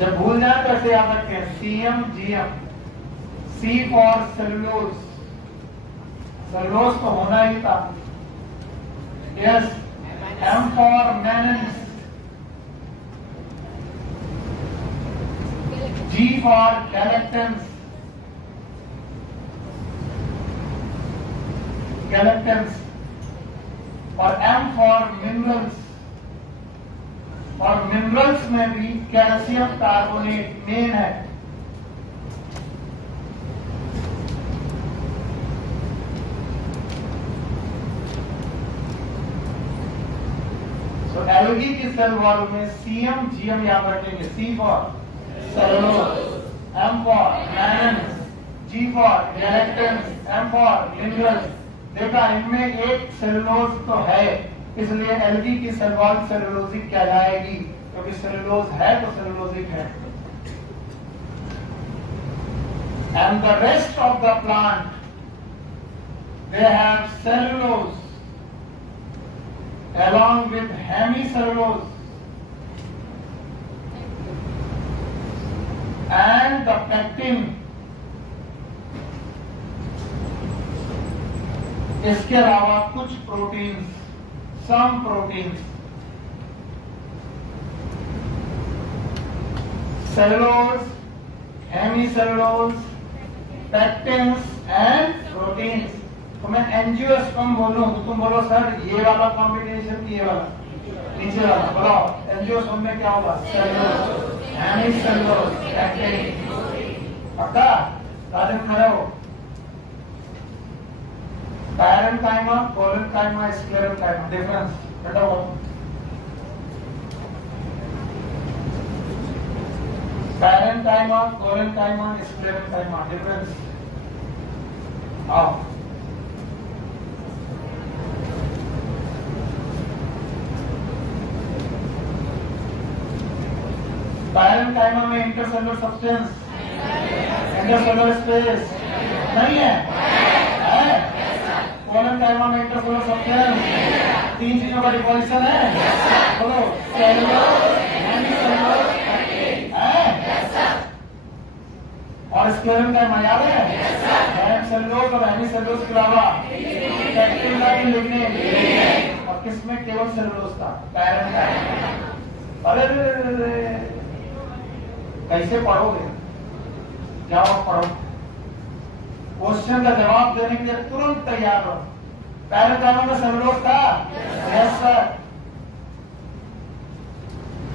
जब भूल जाए तो ऐसे याद रखें, CM GM. C for cellulose, cellulose तो होना ही था। Yes. M for mannans, G for galactans, और एम फॉर मिनरल्स। और मिनरल्स में भी कैल्शियम कार्बोनेट मेन है। तो एल्गी की सेल वॉल में सीएम जीएम याद रखेंगे। C for cellulose, M for mannans, G for galactans, M for minerals. देखा, इनमें एक सेलुलोज तो है, इसलिए एल्गी की सेल वॉल सेलुलोजिक कहलाएगी, क्योंकि सेलुलोज है तो सेलुलोजिक है। And the rest of the plant they have cellulose along with hemicellulose and the pectin। इसके अलावा कुछ proteins, some proteins, cellulose, hemicellulose, pectins and proteins. तो मैं एंजियोस्पर्म बोलूं तो तुम बोलो सर ये वाला कॉम्बिनेशन की ये वाला नीचे वाला बोलो। एंजियोस्पर्म में क्या होगा? Cellulose, hemicellulose, pectin. पक्का? राजन खड़े हो। पैरेन्काइमा, कोलेनकाइमा, स्क्लेरेनकाइमा, डिफरेंस बताओ। Parenchyma, collenchyma, sclerenchyma, difference. आओ। पैरेन्काइमा में इंटरसेलुलर सब्सटेंस, इंटरसेलुलर स्पेस नहीं है? कोलेनकाइमा में इंटरसेलुलर सब्सटेंस, 3 चीजों का डिपोजिशन है। बोलो, सेलुलोज, हेमीसेलुलोज, पेक्टिन है। और स्क्लेरेनकाइमा याद है? सेलुलोज और हेमीसेलुलोज के अलावा पेक्टिन का भी लिग्निन, और किसमें केवल सेलुलोज था? पैरेन्काइमा। अरे कैसे पढ़ोगे? जाओ पढ़ो। क्वेश्चन का जवाब देने के लिए तुरंत तैयार रहो। पैरेन्काइमा में सेलुलोज था? Yes sir.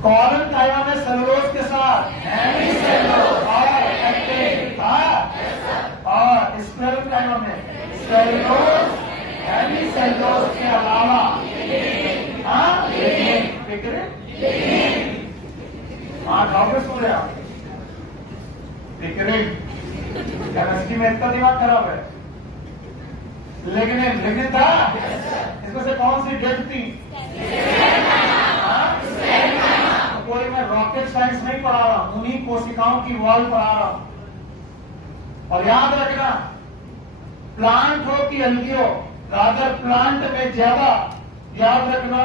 कोलेनकाइमा में सेलुलोज के साथ हेमीसेलुलोज और पेक्टिन था। और स्क्लेरेनकाइमा में सेलुलोज, हेमीसेलुलोज के अलावा खाओगे सो रहे आप। केमिस्ट्री में इतना दिमाग खराब है। लिग्निन था? इसमें से कौन सी डेट थी? तो कोई मैं रॉकेट साइंस नहीं पढ़ा रहा, उन्हीं कोशिकाओं की वॉल पढ़ा रहा हूं। और याद रखना, प्लांट हो कि एल्गी हो, रादर प्लांट में ज्यादा याद रखना,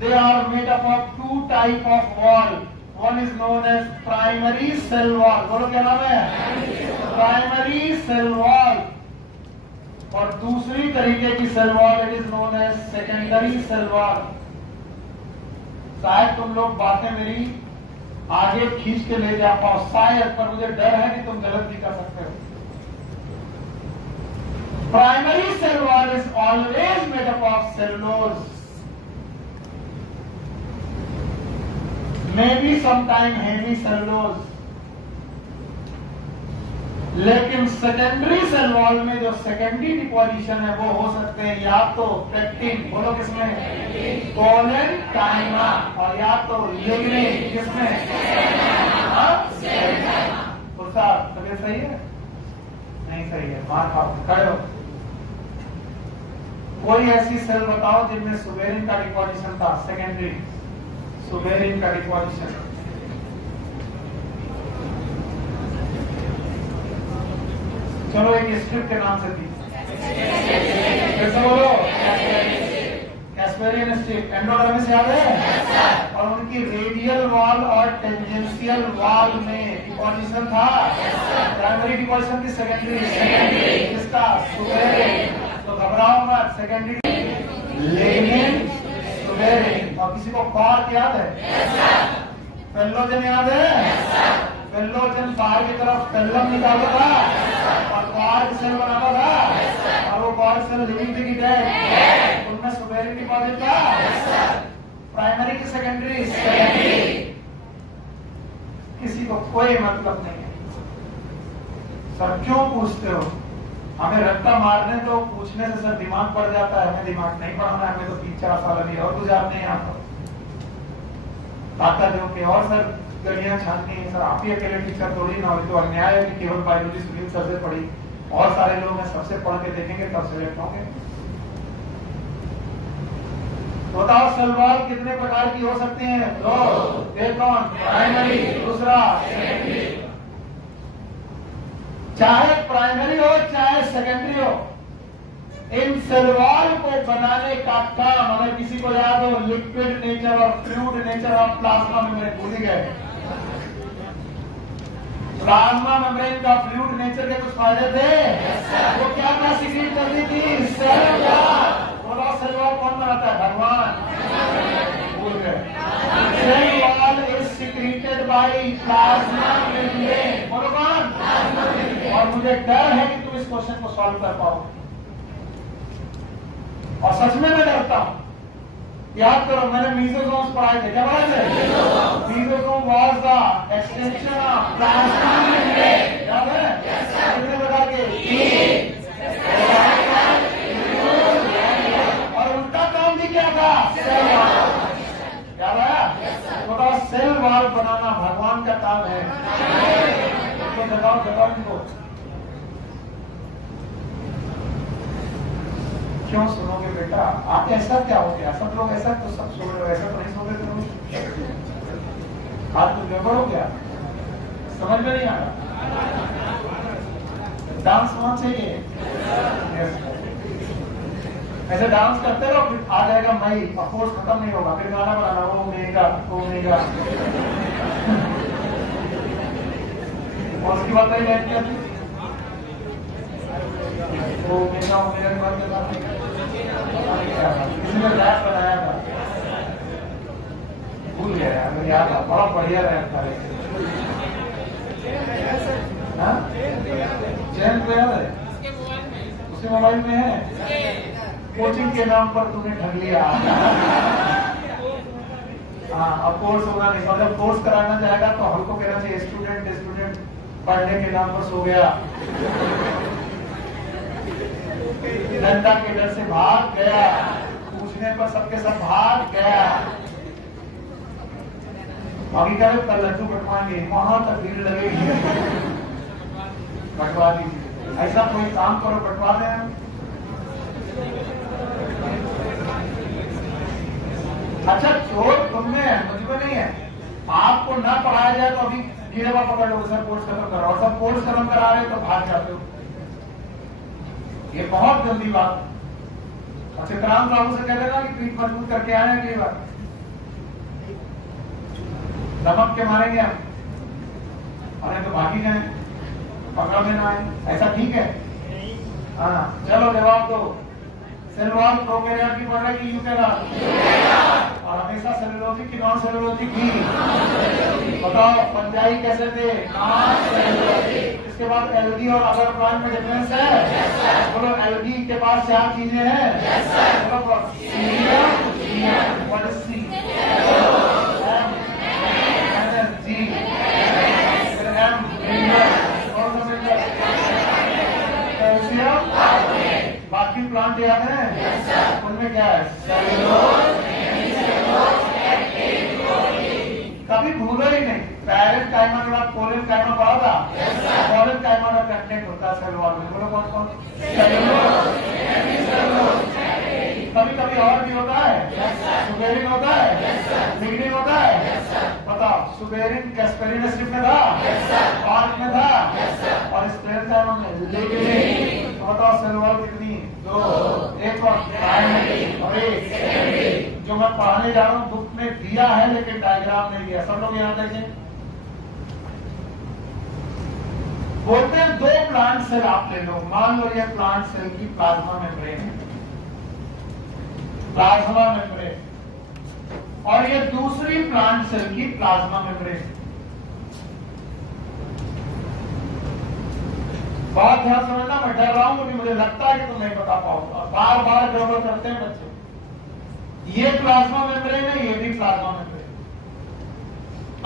they are made up of 2 type of wall. One is known as primary cell wall। बोलो क्या नाम है? Primary cell wall. और दूसरी तरीके की cell wall it is known as secondary cell wall. शायद तुम लोग बातें मेरी आगे खींच के ले जा पाओ, शायद, पर मुझे डर है कि तुम गलत भी कर सकते हो। Primary cell wall is always made up of cellulose, may be sometime hemicellulose. लेकिन सेकेंडरी सेल वॉल में जो सेकेंडरी डिपोजिशन है वो हो सकते हैं या तो पेक्टिन, बोलो किसमें, कोलेंटाइना, और या तो लिग्निन, किसमें, तबीयत सही है, नहीं सही है, मार खाओ, खड़े हो। कोई ऐसी सेल बताओ जिनमें सुबेरिन का डिपोजिशन था, सेकेंडरी सुबेरिन का डिपोजिशन। चलो एक स्ट्रिप के नाम से थी, कैसे बोलो, कैस्पेरियन स्ट्रिप। एंडोडर्मिस याद है, और उनकी रेडियल वॉल और टेंजेंशियल वॉल में डिपोजिशन था, प्राइमरी डिपोजिशन की सेकेंडरी, किसका, सुबेरिन। तो घबराओ मत, सेकेंडरी लिग्निन, सुबेरिन। और किसी को कॉर्क याद है, फेल्लोजन याद है, फेल्लोजन बाहर की तरफ फेल्लम निकालता था और कॉर्क सेल बनाता था, और वो कॉर्क सेल लिविंग थी कि डेड, उनमें सुबेरिन डिपॉजिट था, प्राइमरी की सेकेंडरी, किसी को कोई मतलब नहीं है। सर क्यों पूछते हो, हमें रट्टा मारने तो पूछने से सर दिमाग पड़ जाता है, हमें दिमाग नहीं पढ़ाना है, हमें तो 3-4 साल नहीं और गुजारने हैं आप ताकत दो के, और सर गलियां छाननी है, सर आप ही अकेले टीचर थोड़ी ना, तो अन्याय है कि केवल बायोलॉजी सुनील सर से पढ़ी, और सारे लोग हैं सबसे पढ़ के देखेंगे तब सिलेक्ट होंगे। बताओ सेल वॉल कितने प्रकार की हो सकती है, 2, एक कौन, प्राइमरी, दूसरा सेकेंडरी। चाहे प्राइमरी हो चाहे सेकेंडरी हो, इन सेल वॉल को बनाने का काम, अगर किसी को याद हो, लिक्विड नेचर और fluid nature of plasma membrane, भूल गए। प्लाज्मा मेम्ब्रेन का फ्लूइड नेचर के कुछ फायदे थे, वो क्या क्या सीक्रेट करती थी, सेल वॉल। बोलो सेल वॉल कौन बनाता है, भगवान, भूल गए। Cell wall is secreted by plasma membrane, बोलो कौन, और मुझे डर है कि तुम इस क्वेश्चन को सॉल्व कर पाओ, और सच में मैं डरता हूं। याद करो, मैंने मीजोसोम्स पढ़ाए थे, क्या पढ़ाए थे, mesosome was the extension of plasma membrane, याद है, कितने प्रकार के, और उनका काम भी क्या था, सेल वॉल, याद है, तो सेल वॉल बनाना भगवान का काम है। तो बताओ इनको, क्यों सुनोगे बेटा, आप ऐसा क्या हो गया, सब लोग ऐसा तो सब सुन रहे हो, ऐसा तो नहीं सुन रहे थे, आज तो गड़बड़ हो गया, समझ में नहीं आ रहा। डांस होना चाहिए, ऐसे डांस करते रहो, फिर आ जाएगा मई, अफकोर्स खत्म नहीं होगा, फिर गाना बनाना, ओ मेगा, और उसकी बात नहीं रहती है, वो मेरा के बाद के साथ किसी ने रैप बनाया था, भूल गया यार, याद था, बड़ा बढ़िया रैप था, चैन को याद है, उसके मोबाइल में है, कोचिंग के नाम पर तूने ठग लिया। हाँ, अब कोर्स होगा नहीं, और जब कोर्स कराना चाहेगा तो हमको कहना चाहिए स्टूडेंट पढ़ने के नाम पर सो गया, डंडा के डर से भाग गया, पूछने पर सबके सब भाग गया। अभी क्या कल लड्डू बंटवाएंगे, वहां तक भीड़ लगेगी, बंटवा दीजिए, ऐसा कोई काम करो, बंटवा दें। अच्छा चोट तुमने है, मुझको नहीं है, आपको ना पढ़ाया जाए तो अभी गिरेवा पकड़ लो, सर कोर्स खत्म करो, और सब कोर्स खत्म करा रहे तो भाग जाते हो, ये बहुत गंदी बात। और चित्रांत बाबू से कह देना कि पीठ मजबूत करके आए हैं अगली बार, नमक के मारेंगे हम, अरे तो भागी जाए, पकड़ में ना आए, ऐसा ठीक है। हाँ चलो जवाब दो, सेल वॉल प्रोकैरियोट की पढ़ रहे कि यूकेरियोट, और हमेशा सेलुलोजिक की नॉन सेलुलोजिक की, बताओ पंजाई कैसे थे, नॉन सेलुलोजिक। इसके बाद एल्गी और अदर प्लांट में डिफरेंस है, बोलो एल्गी के पास 4 चीजें हैं, बोलो cerium, what is C, energy, M mineral, कौन सा मिनरल, कैल्शियम, बाकी प्लांट प्लांट याद है? उनमें क्या है? सेलुलोज, कभी भूलो ही नहीं। पैरेंट काइमा के बाद कोलन काइमा पढ़ा था। कोलन काइमा का कंटेंट होता है सेल वॉल में। बोलो कौन कौन? कभी कभी और भी होता है, सुबेरिन होता है, लिग्निन होता है। बताओ, सुबेरिन कैस्पेरिनस में था, पार्क में था, और स्क्लेरल काइमा में लिग्निन। तो बताओ सेल वॉल कितनी? 2, एक और प्राइमरी और एक सेकेंडरी। जो मैं पढ़ाने जा रहा हूँ बुक में दिया है लेकिन डायग्राम नहीं दिया। सब लोग यहाँ देखें। बोलते हैं 2 प्लांट सेल आप ले लो। मान लो ये प्लांट सेल की प्लाज्मा मेम्ब्रेन है, प्लाज्मा मेम्ब्रेन, और ये दूसरी प्लांट सेल की प्लाज्मा मेम्ब्रेन। बहुत ध्यान समझना, मैं डर रहा हूं क्योंकि मुझे लगता है कि तुम नहीं बता पाओगे। बार बार गड़बड़ करते हैं बच्चे। ये प्लाज्मा मेम्ब्रेन है, ये भी प्लाज्मा मेम्ब्रेन।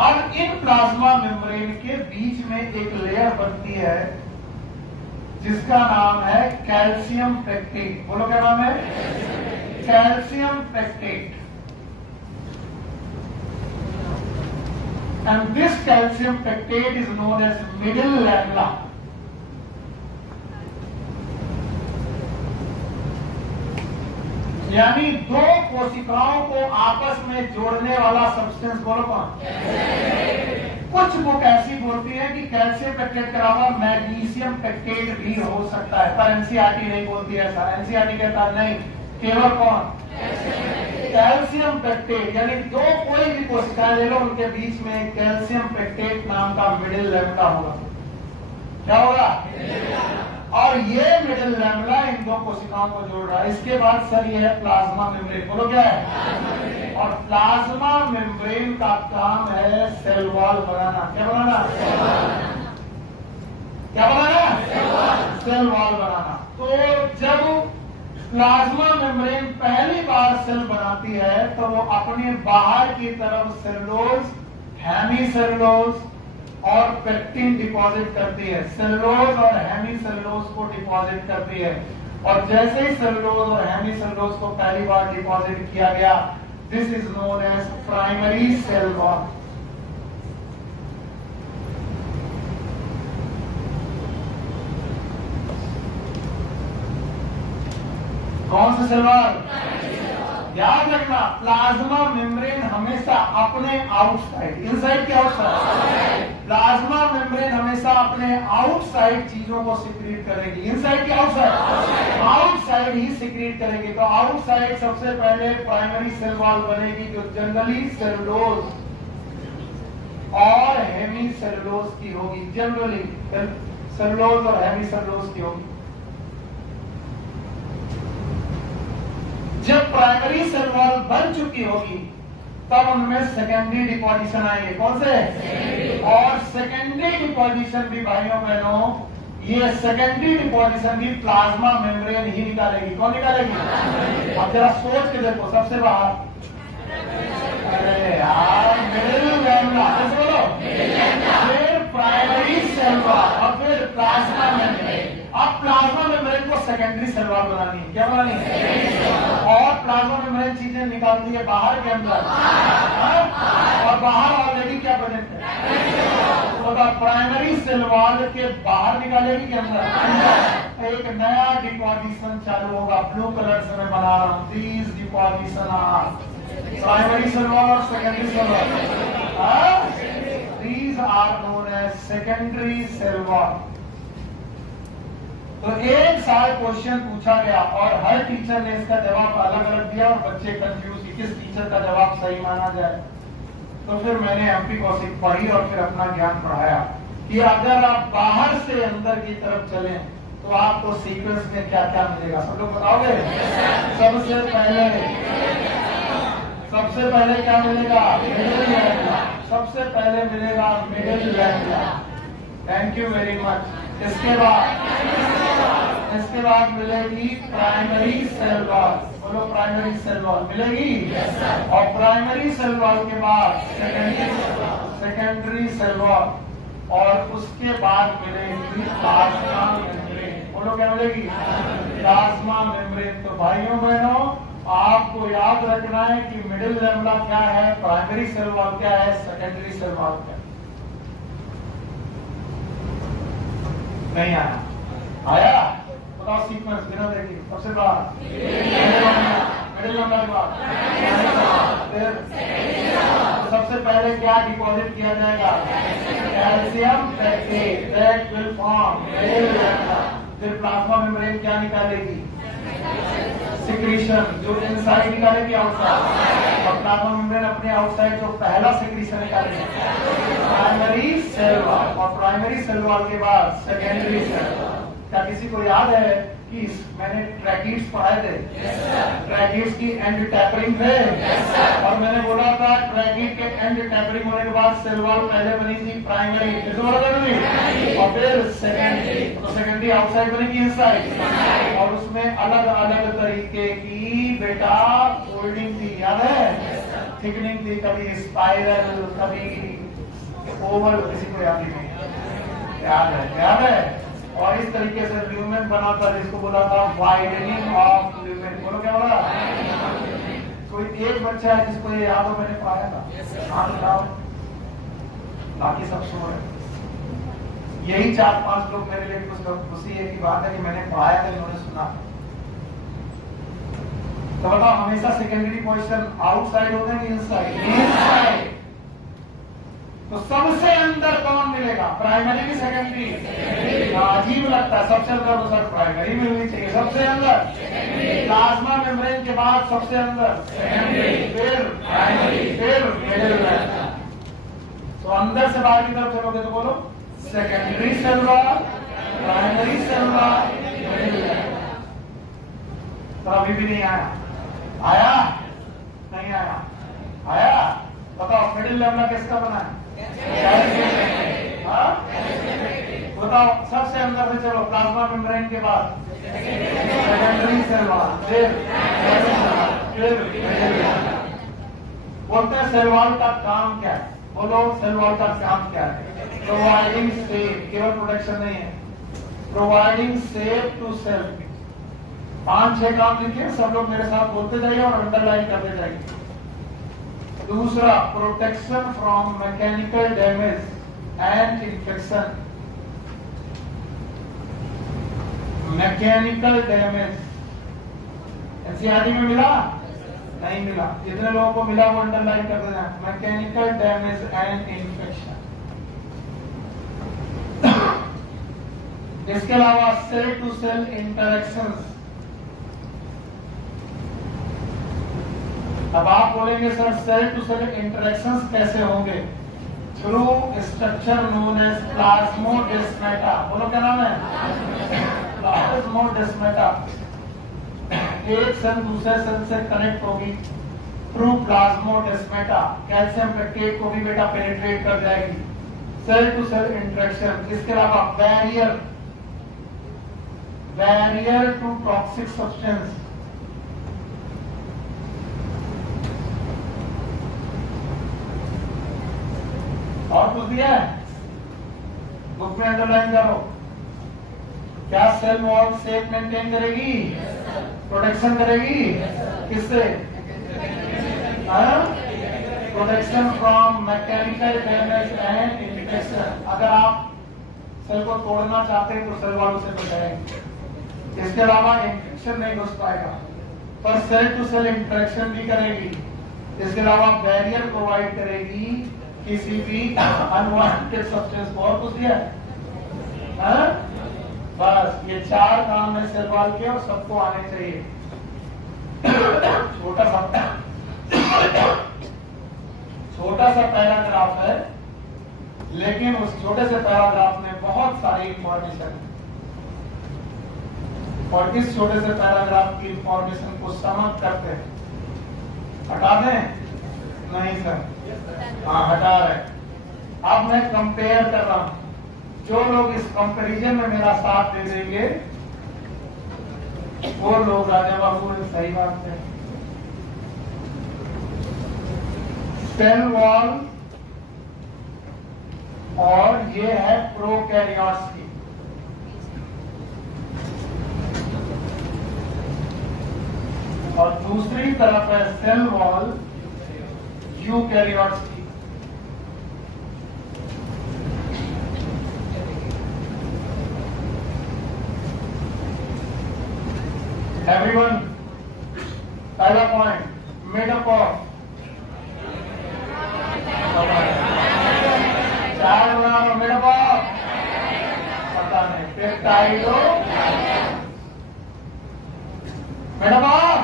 अब इन प्लाज्मा मेम्ब्रेन के बीच में एक लेयर बनती है जिसका नाम है कैल्शियम पेक्टेट। बोलो क्या नाम है? Calcium pectate. And this calcium pectate is known as middle lamella. यानी 2 कोशिकाओं को आपस में जोड़ने वाला सब्सटेंस। बोलो कौन? कुछ बुक ऐसी बोलती है कि कैल्शियम पेक्टेट के अलावा मैग्नीशियम पेक्टेट भी हो सकता है, पर एनसीईआरटी नहीं बोलती है ऐसा। एनसीईआरटी कहता है नहीं, केवल कौन? Calcium pectate. यानी 2 कोई भी कोशिकाएं ले लो, उनके बीच में कैल्शियम पेक्टेट नाम का मिडिल लैमेला होगा। क्या होगा? और ये मिडिल लैमेला इन 2 कोशिकाओं को जोड़ रहा है। इसके बाद सर ये है प्लाज्मा मेम्ब्रेन। बोलो क्या है? और प्लाज्मा मेम्ब्रेन का काम है सेल वॉल बनाना। क्या बनाना? क्या बनाना? सेल वॉल बनाना। तो जब प्लाज्मा मेम्ब्रेन पहली बार सेल बनाती है तो वो अपने बाहर की तरफ सेलुलोज, हेमीसेलुलोज और पेक्टिन डिपॉजिट करती है। सेलुलोज और हेमीसेलुलोज को डिपॉजिट करती है। और जैसे ही सेलुलोज और हेमीसेलुलोज को पहली बार डिपॉजिट किया गया, this is known as primary cell wall. कौन सा सेल वॉल? याद रखना, प्लाज्मा मेम्ब्रेन हमेशा अपने आउटसाइड, इनसाइड के आउटसाइड, प्लाज्मा मेम्ब्रेन हमेशा अपने आउटसाइड चीजों को सिक्रीट करेगी। इनसाइड के आउटसाइड, आउटसाइड ही सिक्रीट करेगी। तो आउटसाइड सबसे पहले प्राइमरी सेल वॉल बनेगी जो जनरली सेलुलोज और हेमीसेलुलोज की होगी। जनरली सेलुलोज और हेमीसेलुलोज की होगी। जब प्राइमरी सेल वॉल बन चुकी होगी तब उनमें सेकेंडरी डिपोजिशन आएंगे। कौन से? और सेकेंडरी डिपोजिशन भी भाइयों बहनों, ये सेकेंडरी डिपोजिशन भी प्लाज्मा मेम्ब्रेन ही निकालेगी। कौन निकालेगी? अब जरा सोच के देखो, सबसे बाहर, अरे यार, मिडिल लैमेला, बोलो, फिर प्राइमरी सेल वॉल और फिर प्लाज्मा मेम्ब्रेन। अब प्लाज्मा मेम्ब्रेन को सेकेंडरी सेल वॉल बनानी है। क्या बनानी है? और प्लाज्मा मेम्ब्रेन चीजें निकालती है बाहर के अंदर, और बाहर ऑलरेडी क्या प्रेजेंट है? तो प्राइमरी सेल वॉल के बाहर निकालेगी के अंदर एक नया डिपोजिशन चालू होगा। ब्लू कलर से मैं बना रहा हूँ। These deposition are primary cell wall और secondary cell wall. These are known as secondary cell wall. तो एक साल क्वेश्चन पूछा गया और हर टीचर ने इसका जवाब अलग अलग दिया और बच्चे कंफ्यूज कि किस टीचर का जवाब सही माना जाए। तो फिर मैंने एमपी कौशिक पढ़ी और फिर अपना ज्ञान बढ़ाया कि अगर आप बाहर से अंदर की तरफ चलें तो आपको सीक्वेंस में क्या क्या मिलेगा। सब लोग बताओगे? सबसे पहले क्या मिलेगा? Middle lamella. सबसे पहले मिलेगा middle lamella. Thank you very much. इसके बाद मिलेगी प्राइमरी सेल वॉल। बोलो प्राइमरी सेल वॉल मिलेगी। और प्राइमरी सेल वॉल के बाद सेकेंडरी सेल वॉल और उसके बाद मिलेगी प्लाज्मा मेम्ब्रेन। बोलो क्या मिलेगी? Plasma membrane. तो भाइयों बहनों, आपको याद रखना है कि मिडिल लैमेला क्या है, प्राइमरी सेल वॉल क्या है, सेकेंडरी सेल वॉल क्या है। नहीं आया? आया? बताओ सीक्वेंस बिना देखिए। सबसे बात मिडिल लैमेला के बाद फिर सबसे पहले क्या डिपॉजिट किया जाएगा? Calcium packet that will form middle lamella. फिर प्लाज्मा मेम्ब्रेन क्या निकालेगी? सिक्रीशन, जो इनसाइड निकालेगी आउटसाइड। और प्लाज्मा मेम्ब्रेन अपने आउटसाइड जो पहला सिक्रीशन निकालेगी प्राइमरी सेल वॉल, और प्राइमरी सेल वॉल के बाद सेकेंडरी सेल वॉल। क्या किसी को याद है कि मैंने ट्रैकिड्स पढ़ाए थे? ट्रैकिड्स की एंड टैपरिंग थे, और मैंने बोला था ट्रैकिड के एंड टैपरिंग होने के बाद सेल वॉल पहले बनी थी प्राइमरी, किसे बोला था नहीं? और फिर सेकेंडरी। तो सेकेंडरी आउटसाइड बनेगी इनसाइड, और उसमें अलग अलग तरीके की बेटा फोल्डिंग थी, याद है? थिकनिंग थी, कभी स्पाइरल, कभी ओवल, किसी को याद नहीं? याद है? याद है? और इस तरीके से ल्यूमेन बना था, जिसको बोला था वाइडनिंग ऑफ ल्यूमेन। बोलो क्या बोला? कोई एक बच्चा है जिसको ये याद हो? मैंने पढ़ाया था, हाँ बताओ। बाकी सब सो रहे। यही 4-5 लोग मेरे लिए कुछ खुशी है की बात है कि मैंने पढ़ाया था, इन्होंने सुना। तो बताओ, हमेशा सेकेंडरी पोजीशन आउटसाइड होते हैं कि इनसाइड? इनसाइड। तो सबसे अंदर कौन मिलेगा? प्राइमरी की सेकेंडरी? अजीब लगता है, सबसे अंदर तो सर प्राइमरी मिलनी चाहिए। सबसे अंदर प्लाज्मा मेम्ब्रेन के बाद सबसे अंदर सेकेंडरी, फिर प्राइमरी, फिर मिडिल लैमेला। तो अंदर से बाहर की तरफ चलोगे तो बोलो secondary cell wall, primary cell wall, middle lamella. तो अभी भी नहीं आया? आया? नहीं आया? आया? बताओ मिडिल लैमेला किसका बना है? हाँ? बताओ सबसे अंदर से चलो, प्लाज्मा मेम्ब्रेन के बाद सेकेंडरी सेल वॉल, फिर बोलते हैं सेल वॉल का काम क्या है? बोलो सेल वॉल का काम क्या है? प्रोवाइडिंग सेफ, केवल प्रोटेक्शन नहीं है, प्रोवाइडिंग सेफ टू सेल। 5-6 काम लिखे, सब लोग मेरे साथ बोलते जाइए और अंडरलाइन करते जाइए। दूसरा, protection from mechanical damage and infection. Mechanical damage NCERT में मिला? नहीं मिला। जितने लोगों को मिला वो अंडरलाइन कर देना, मैकेनिकल डैमेज एंड इन्फेक्शन। इसके अलावा सेल टू सेल इंटरेक्शंस। अब आप बोलेंगे sir cell to cell interactions कैसे होंगे? Through structure known as plasmodesmata. बोलो क्या नाम है? प्लाज्मोडेस्माटा। एक सेल दूसरे सेल से कनेक्ट होगी थ्रू प्लाज्मोडेस्माटा। कैल्शियम पेप्टाइड को भी बेटा पेनिट्रेट कर जाएगी। Cell to cell interaction. इसके अलावा barrier, barrier to toxic substance. और कुछ दिया है? बुक में अंडरलाइन करो। क्या सेल वॉल शेप मेंटेन करेगी? प्रोटेक्शन करेगी? किससे? Protection from mechanical damage and infection. अगर आप सेल को तोड़ना चाहते हैं तो सेल वॉल उसे बचाएगी। इसके अलावा इन्फेक्शन नहीं घुस पाएगा, पर सेल टू सेल इंटरेक्शन भी करेगी। इसके अलावा बैरियर प्रोवाइड करेगी किसी भी अनवांटेड सब्सटेंस को। और कुछ दिया है? बस ये 4 काम है सेल वॉल के, और सबको आने चाहिए। छोटा सा पैराग्राफ है, लेकिन उस छोटे से पैराग्राफ में बहुत सारी इंफॉर्मेशन है, और इस छोटे से पैराग्राफ की इंफॉर्मेशन को समझ करते हैं। हटा दें? नहीं सर, हाँ हटा रहे। अब मैं कंपेयर कर रहा हूं। जो लोग इस कंपैरिजन में मेरा साथ दे देंगे वो लोग राजा बाबू ने सही बात है। सेल वॉल और ये है प्रोकैरियोट्स की। और दूसरी तरफ है सेल वॉल यूकैरियोट्स की। एवरीवन, पहला पॉइंट मेड अप ऑफ चार बना मेड अप ऑफ पता नहीं peptido made up of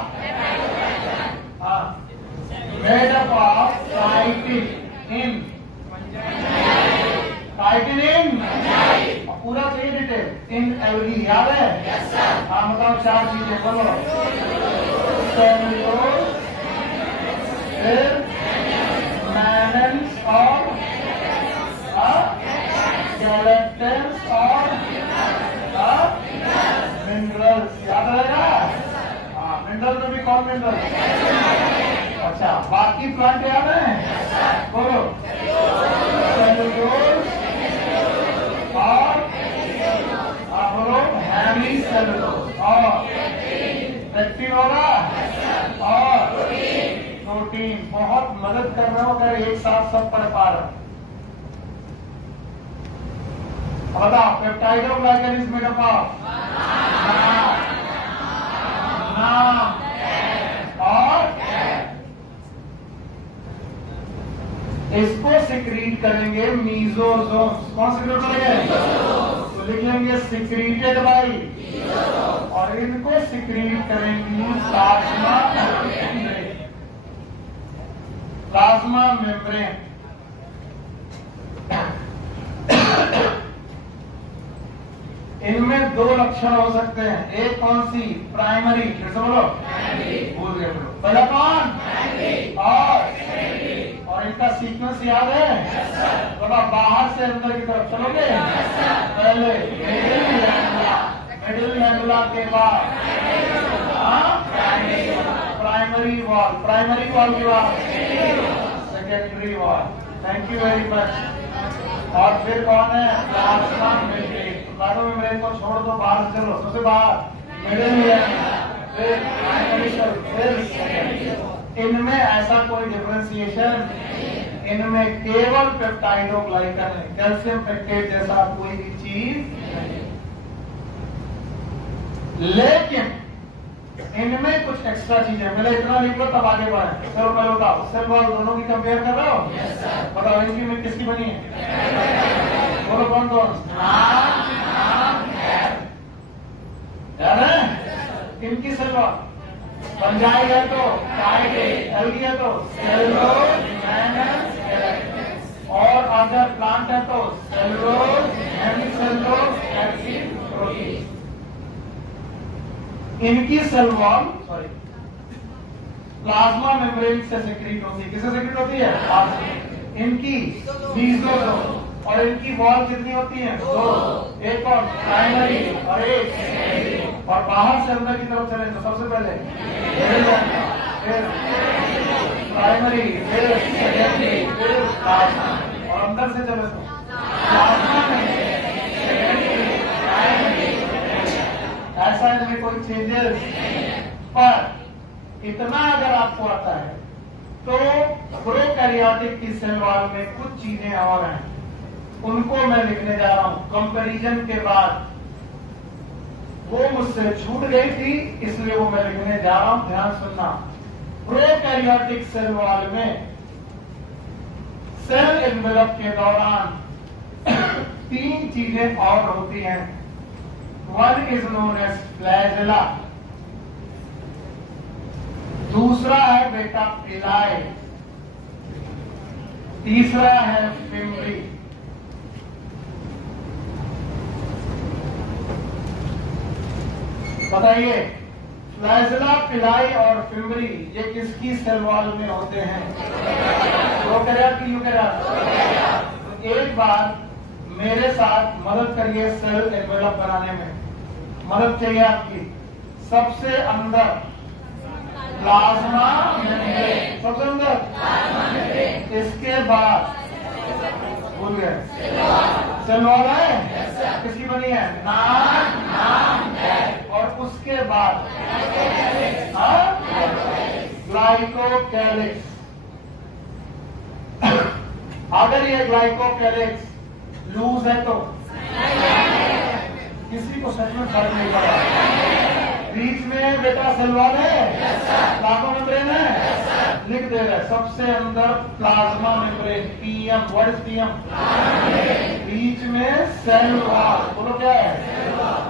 made up of chitin पूरा सही डिटेल इन एल्गी याद है? हाँ बताओ चार चीजें बोलो। सेलुलोज, फिर मैनन्स और स्केलेटन्स और मिनरल्स याद रहेगा? हाँ मिनरल में भी कौन मिनरल? अच्छा बाकी प्लांट याद है? बोलो सेलुलोज और बोलो हेमी सेलुलोज और पेक्टिन होगा और प्रोटीन। बहुत मदद कर रहे हो अगर एक साथ सब पढ़ पा रहे हो। बताओ peptidoglycan is made up of नाम और इसको सिक्रीट करेंगे मीजोसोम्स। कौन सिक्रीट करेंगे? तो लिख लेंगे सिक्रीटेड बाई और इनको सिक्रीट करेंगी प्लाज्मा मेम्ब्रेन। इनमें दो लक्षण हो सकते हैं। एक कौन सी? प्राइमरी। फिर से बोलो भूल गए बोलो। पहला कौन? और इनका सीक्वेंस याद है? तो बाहर से अंदर की तरफ चलोगे। पहले मिडिल मैडुला के बाद प्राइमरी वॉल के बाद secondary wall. Thank you very much. और फिर कौन है? Plasma membrane. प्लाज्मा मेम्ब्रेन को छोड़ दो, बाहर चलो। सबसे बाहर मिडिल, फिर प्राइमरी सेल, फिर सेकेंडरी। इनमें ऐसा कोई डिफरेंशिएशन, इनमें केवल पेप्टाइडोग्लाइकन है। कैल्शियम पेक्टेट जैसा कोई भी चीज नहीं। लेकिन इनमें कुछ एक्स्ट्रा चीजें। पहले इतना लिख लो तब आगे बढ़े। चलो पहले बताओ सेल वॉल दोनों की कंपेयर कर रहे हो? बताओ इनकी में किसकी बनी है? बोलो कौन कौन? याद है? इनकी सेल वॉल पंजाई है तो एल्गी है तो सेलुलोज, मैनस, स्केलेटन। और अगर प्लांट है तो सेलुलोज, हेमीसेलुलोज, एक्टिन, प्रोटीन। इनकी सेल वॉल प्लाज्मा मेम्ब्रेन से सिक्रीट होती है। किससे सिक्रीट होती है? इनकी मीजोसोम। और इनकी वॉल कितनी होती है? दो। एक और प्राइमरी और एक सेकेंडरी। और बाहर से अंदर की तरफ चले तो सबसे पहले फिर प्राइमरी, फिर सेकेंडरी, फिर प्लाज्मा। और अंदर से चले तो प्लाज्मा में सेकेंडरी, प्राइमरी। ऐसा इनमें कोई चेंजेस। पर इतना अगर आपको आता है तो प्रोकैरियोटिक की सेल वॉल में कुछ चीजें और हैं, उनको मैं लिखने जा रहा हूं। कंपैरिजन के बाद वो मुझसे छूट गई थी, इसलिए वो मैं लिखने जा रहा हूं। ध्यान सुनना। प्रोकैरियोटिक सेल वॉल में सेल एनवेलप के दौरान तीन चीजें और होती हैं। One is known as flagella, दूसरा है बेटा पिलाई, तीसरा है फिम्बरी। बताइए फ्लैजेला, पिलाई और फिम्बरी ये किसकी सेल वॉल में होते हैं? प्रोकैरियोट की यूकैरियोट? तो एक बार मेरे साथ मदद करिए सेल एनवेलप बनाने में। मदद चाहिए आपकी। सबसे अंदर प्लाज्मा मेम्ब्रेन, सबसे अंदर। इसके बाद भूल गए सेल वॉल है। किसकी बनी है? नाम। और उसके बाद ग्लाइकोकैलिक्स। अगर ये ग्लाइकोकैलिक्स लूज है तो किसी को सच में फर्क नहीं पड़ा। बीच में बेटा सेल वॉल है, प्लाज्मा मेम्ब्रेन है, लिख दे रहे सबसे अंदर plasma membrane, PM. What is PM? बीच में सेल वॉल, बोलो क्या है?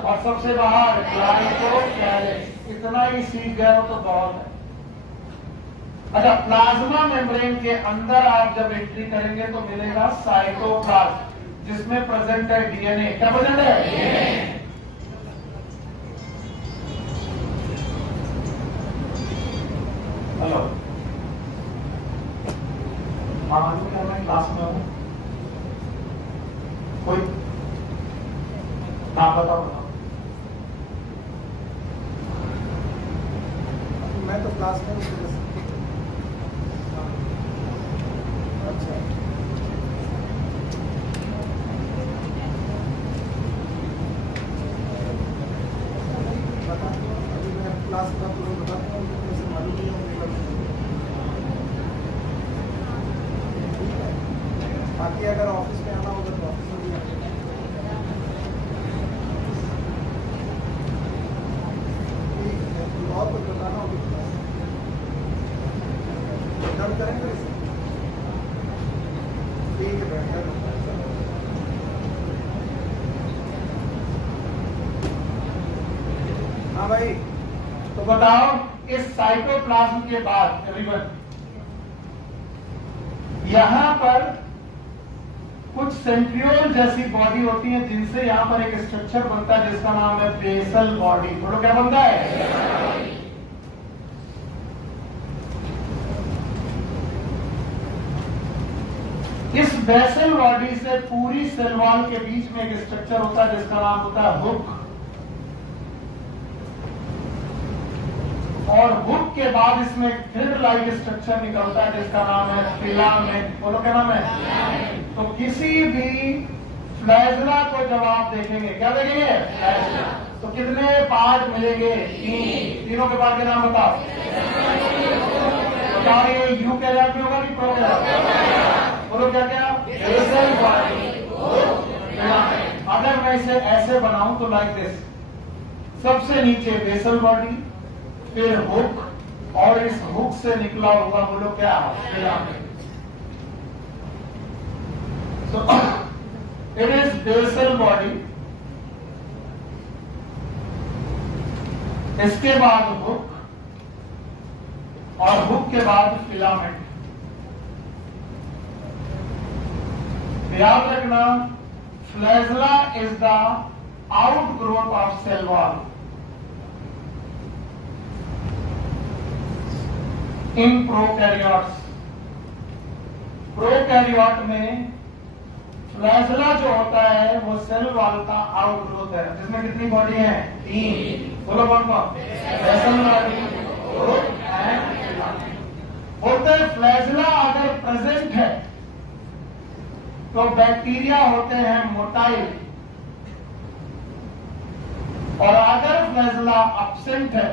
और सबसे बाहर ग्लाइकोकैलिक्स। इतना ही सीख गए हो तो बहुत है। अच्छा, प्लाज्मा मेम्ब्रेन के अंदर आप जब एंट्री करेंगे तो मिलेगा साइटोप्लाज्म, जिसमें प्रेजेंट है डीएनए। क्या प्रेजेंट है? हेलो, मालूम क्या मैं क्लास में हूँ? कोई नाम बताओ। मैं तो क्लास में हूँ। अच्छा, बता दो, अभी मैं क्लास का पूरा बताता हूँ, मुझे मालूम नहीं है। बाकी अगर ऑफिस में आना होगा तो ऑफिस में भी आना। और कुछ बताना होगा डन करेंगे इसे। ठीक है बेटा। हाँ भाई, तो बताओ, इस साइटोप्लाज्म के बाद एवरीवन यहां पर कुछ सेंट्रियोल जैसी बॉडी होती है, जिनसे यहां पर एक स्ट्रक्चर बनता है जिसका नाम है बेसल बॉडी। बोलो क्या बनता है? इस बेसल बॉडी से पूरी सेल वॉल के बीच में एक स्ट्रक्चर होता है जिसका नाम होता है हुक। और हुक के बाद इसमें थ्रेड लाइक स्ट्रक्चर निकलता है जिसका नाम है फिलामेंट। बोलो क्या नाम है? तो किसी भी फ्लैजला को जब आप देखेंगे, क्या देखेंगे? तो कितने पार्ट मिलेंगे? तीनों के पार्ट के नाम बताओ। बताओ, ये यू कैलाश में होगा कि प्रो कैलाश? बोलो क्या क्या? Basal body, filament. अगर मैं इसे ऐसे बनाऊं तो लाइक दिस, सबसे नीचे बेसल बॉडी, फिर हुक, और इस हुक से निकला हुआ बोलो क्या? Filament. So it is basal body, इसके बाद हुक, और हुक के बाद फिलामेंट। याद रखना, flagella is the outgrowth of cell wall. In prokaryotes, prokaryote में फ्लैजला जो होता है वो सेल वॉल का आउटग्रोथ है, जिसमें कितनी बॉडी है? 3। बोलो कौन कौन? Basal body, hook and filament. बोलते हैं फ्लैजला अगर प्रेजेंट है तो बैक्टीरिया होते हैं मोटाइल, और अगर फ्लैजला एब्सेंट है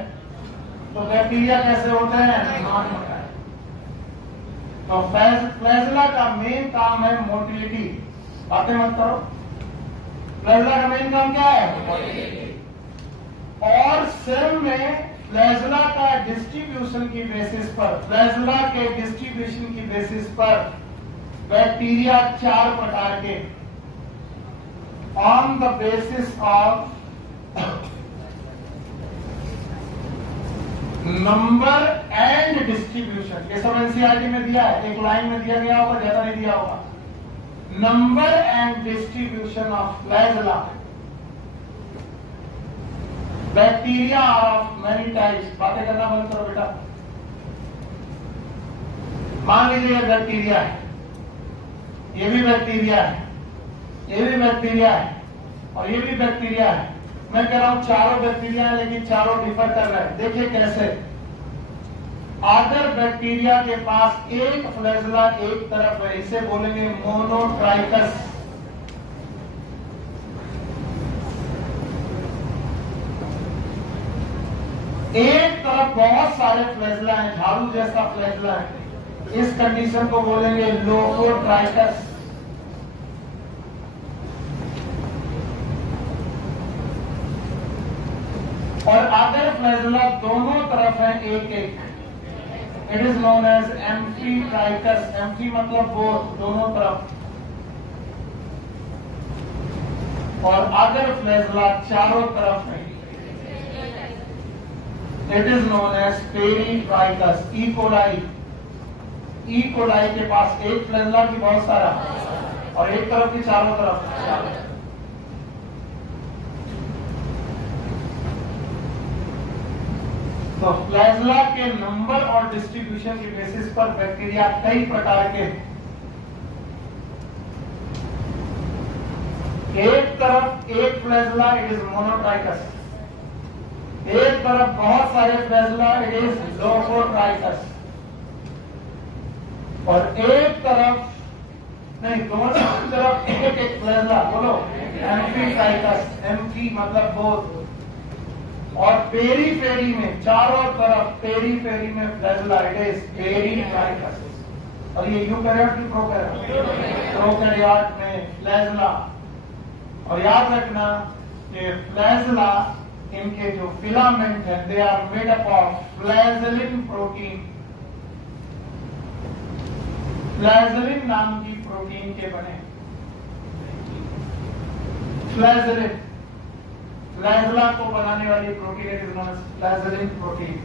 तो बैक्टीरिया कैसे होते हैं? Non motile. तो फ्लैजला का मेन काम है मोटिलिटी। बातें मत करो। फ्लैजला का मेन काम क्या है? और सेल में फ्लैजला का डिस्ट्रीब्यूशन की बेसिस पर, फ्लैजला के डिस्ट्रीब्यूशन की बेसिस पर बैक्टीरिया 4 प्रकार के, on the basis of number and distribution. ये सब एनसीईआरटी में दिया है, एक लाइन में दिया गया होगा, ज्यादा नहीं दिया होगा। Number and distribution of flagella. Bacteria are of many types. बातें करना बंद करो बेटा। मान लीजिए ये बैक्टीरिया है, ये भी बैक्टीरिया है, ये भी बैक्टीरिया है, और ये भी बैक्टीरिया है। मैं कह रहा हूं चारों बैक्टीरिया है, लेकिन चारों डिफर कर रहे हैं। देखिए कैसे। अगर बैक्टीरिया के पास एक फ्लैजला एक तरफ है, इसे बोलेंगे मोनोट्राइकस। एक एक तरफ बहुत सारे फ्लैजला हैं, झाड़ू जैसा फ्लैजला है, इस कंडीशन को बोलेंगे लोकोट्राइकस। और अगर फ्लैजला दोनों तरफ है एक एक, it is known as amphitrichous. Amphi मतलब बोथ, दोनों तरफ। और अगर फ्लैजला चारों तरफ है, it is known as peritrichous. E coli के पास एक फ्लैजला की बहुत सारा, और एक तरफ की चारों तरफ। तो फ्लैजला के नंबर और डिस्ट्रीब्यूशन के बेसिस पर बैक्टीरिया कई प्रकार के, एक तरफ एक फ्लैजला, इट इज मोनोट्राइकस। एक तरफ बहुत सारे फ्लैजला, इट इज लोकोट्राइकस। और एक तरफ नहीं, दोनों तरफ एक एक फ्लैजला, बोलो एम्फीट्राइकस। एम्फी मतलब बोथ। और पेरीफेरी में चारों तरफ, पेरीफेरी में फ्लैजला, इट इज पेरीट्राइकस। और ये यूकैरियोट की प्रोकैरियोट, प्रोकैरियोट में फ्लैजला। और याद रखना कि फ्लैजला, इनके जो फिलामेंट है, they are made up of flagellin protein. Flagellin नाम की प्रोटीन के बने। फ्लैजलिन, फ्लैजला को बनाने वाली protein is known as flagellin protein.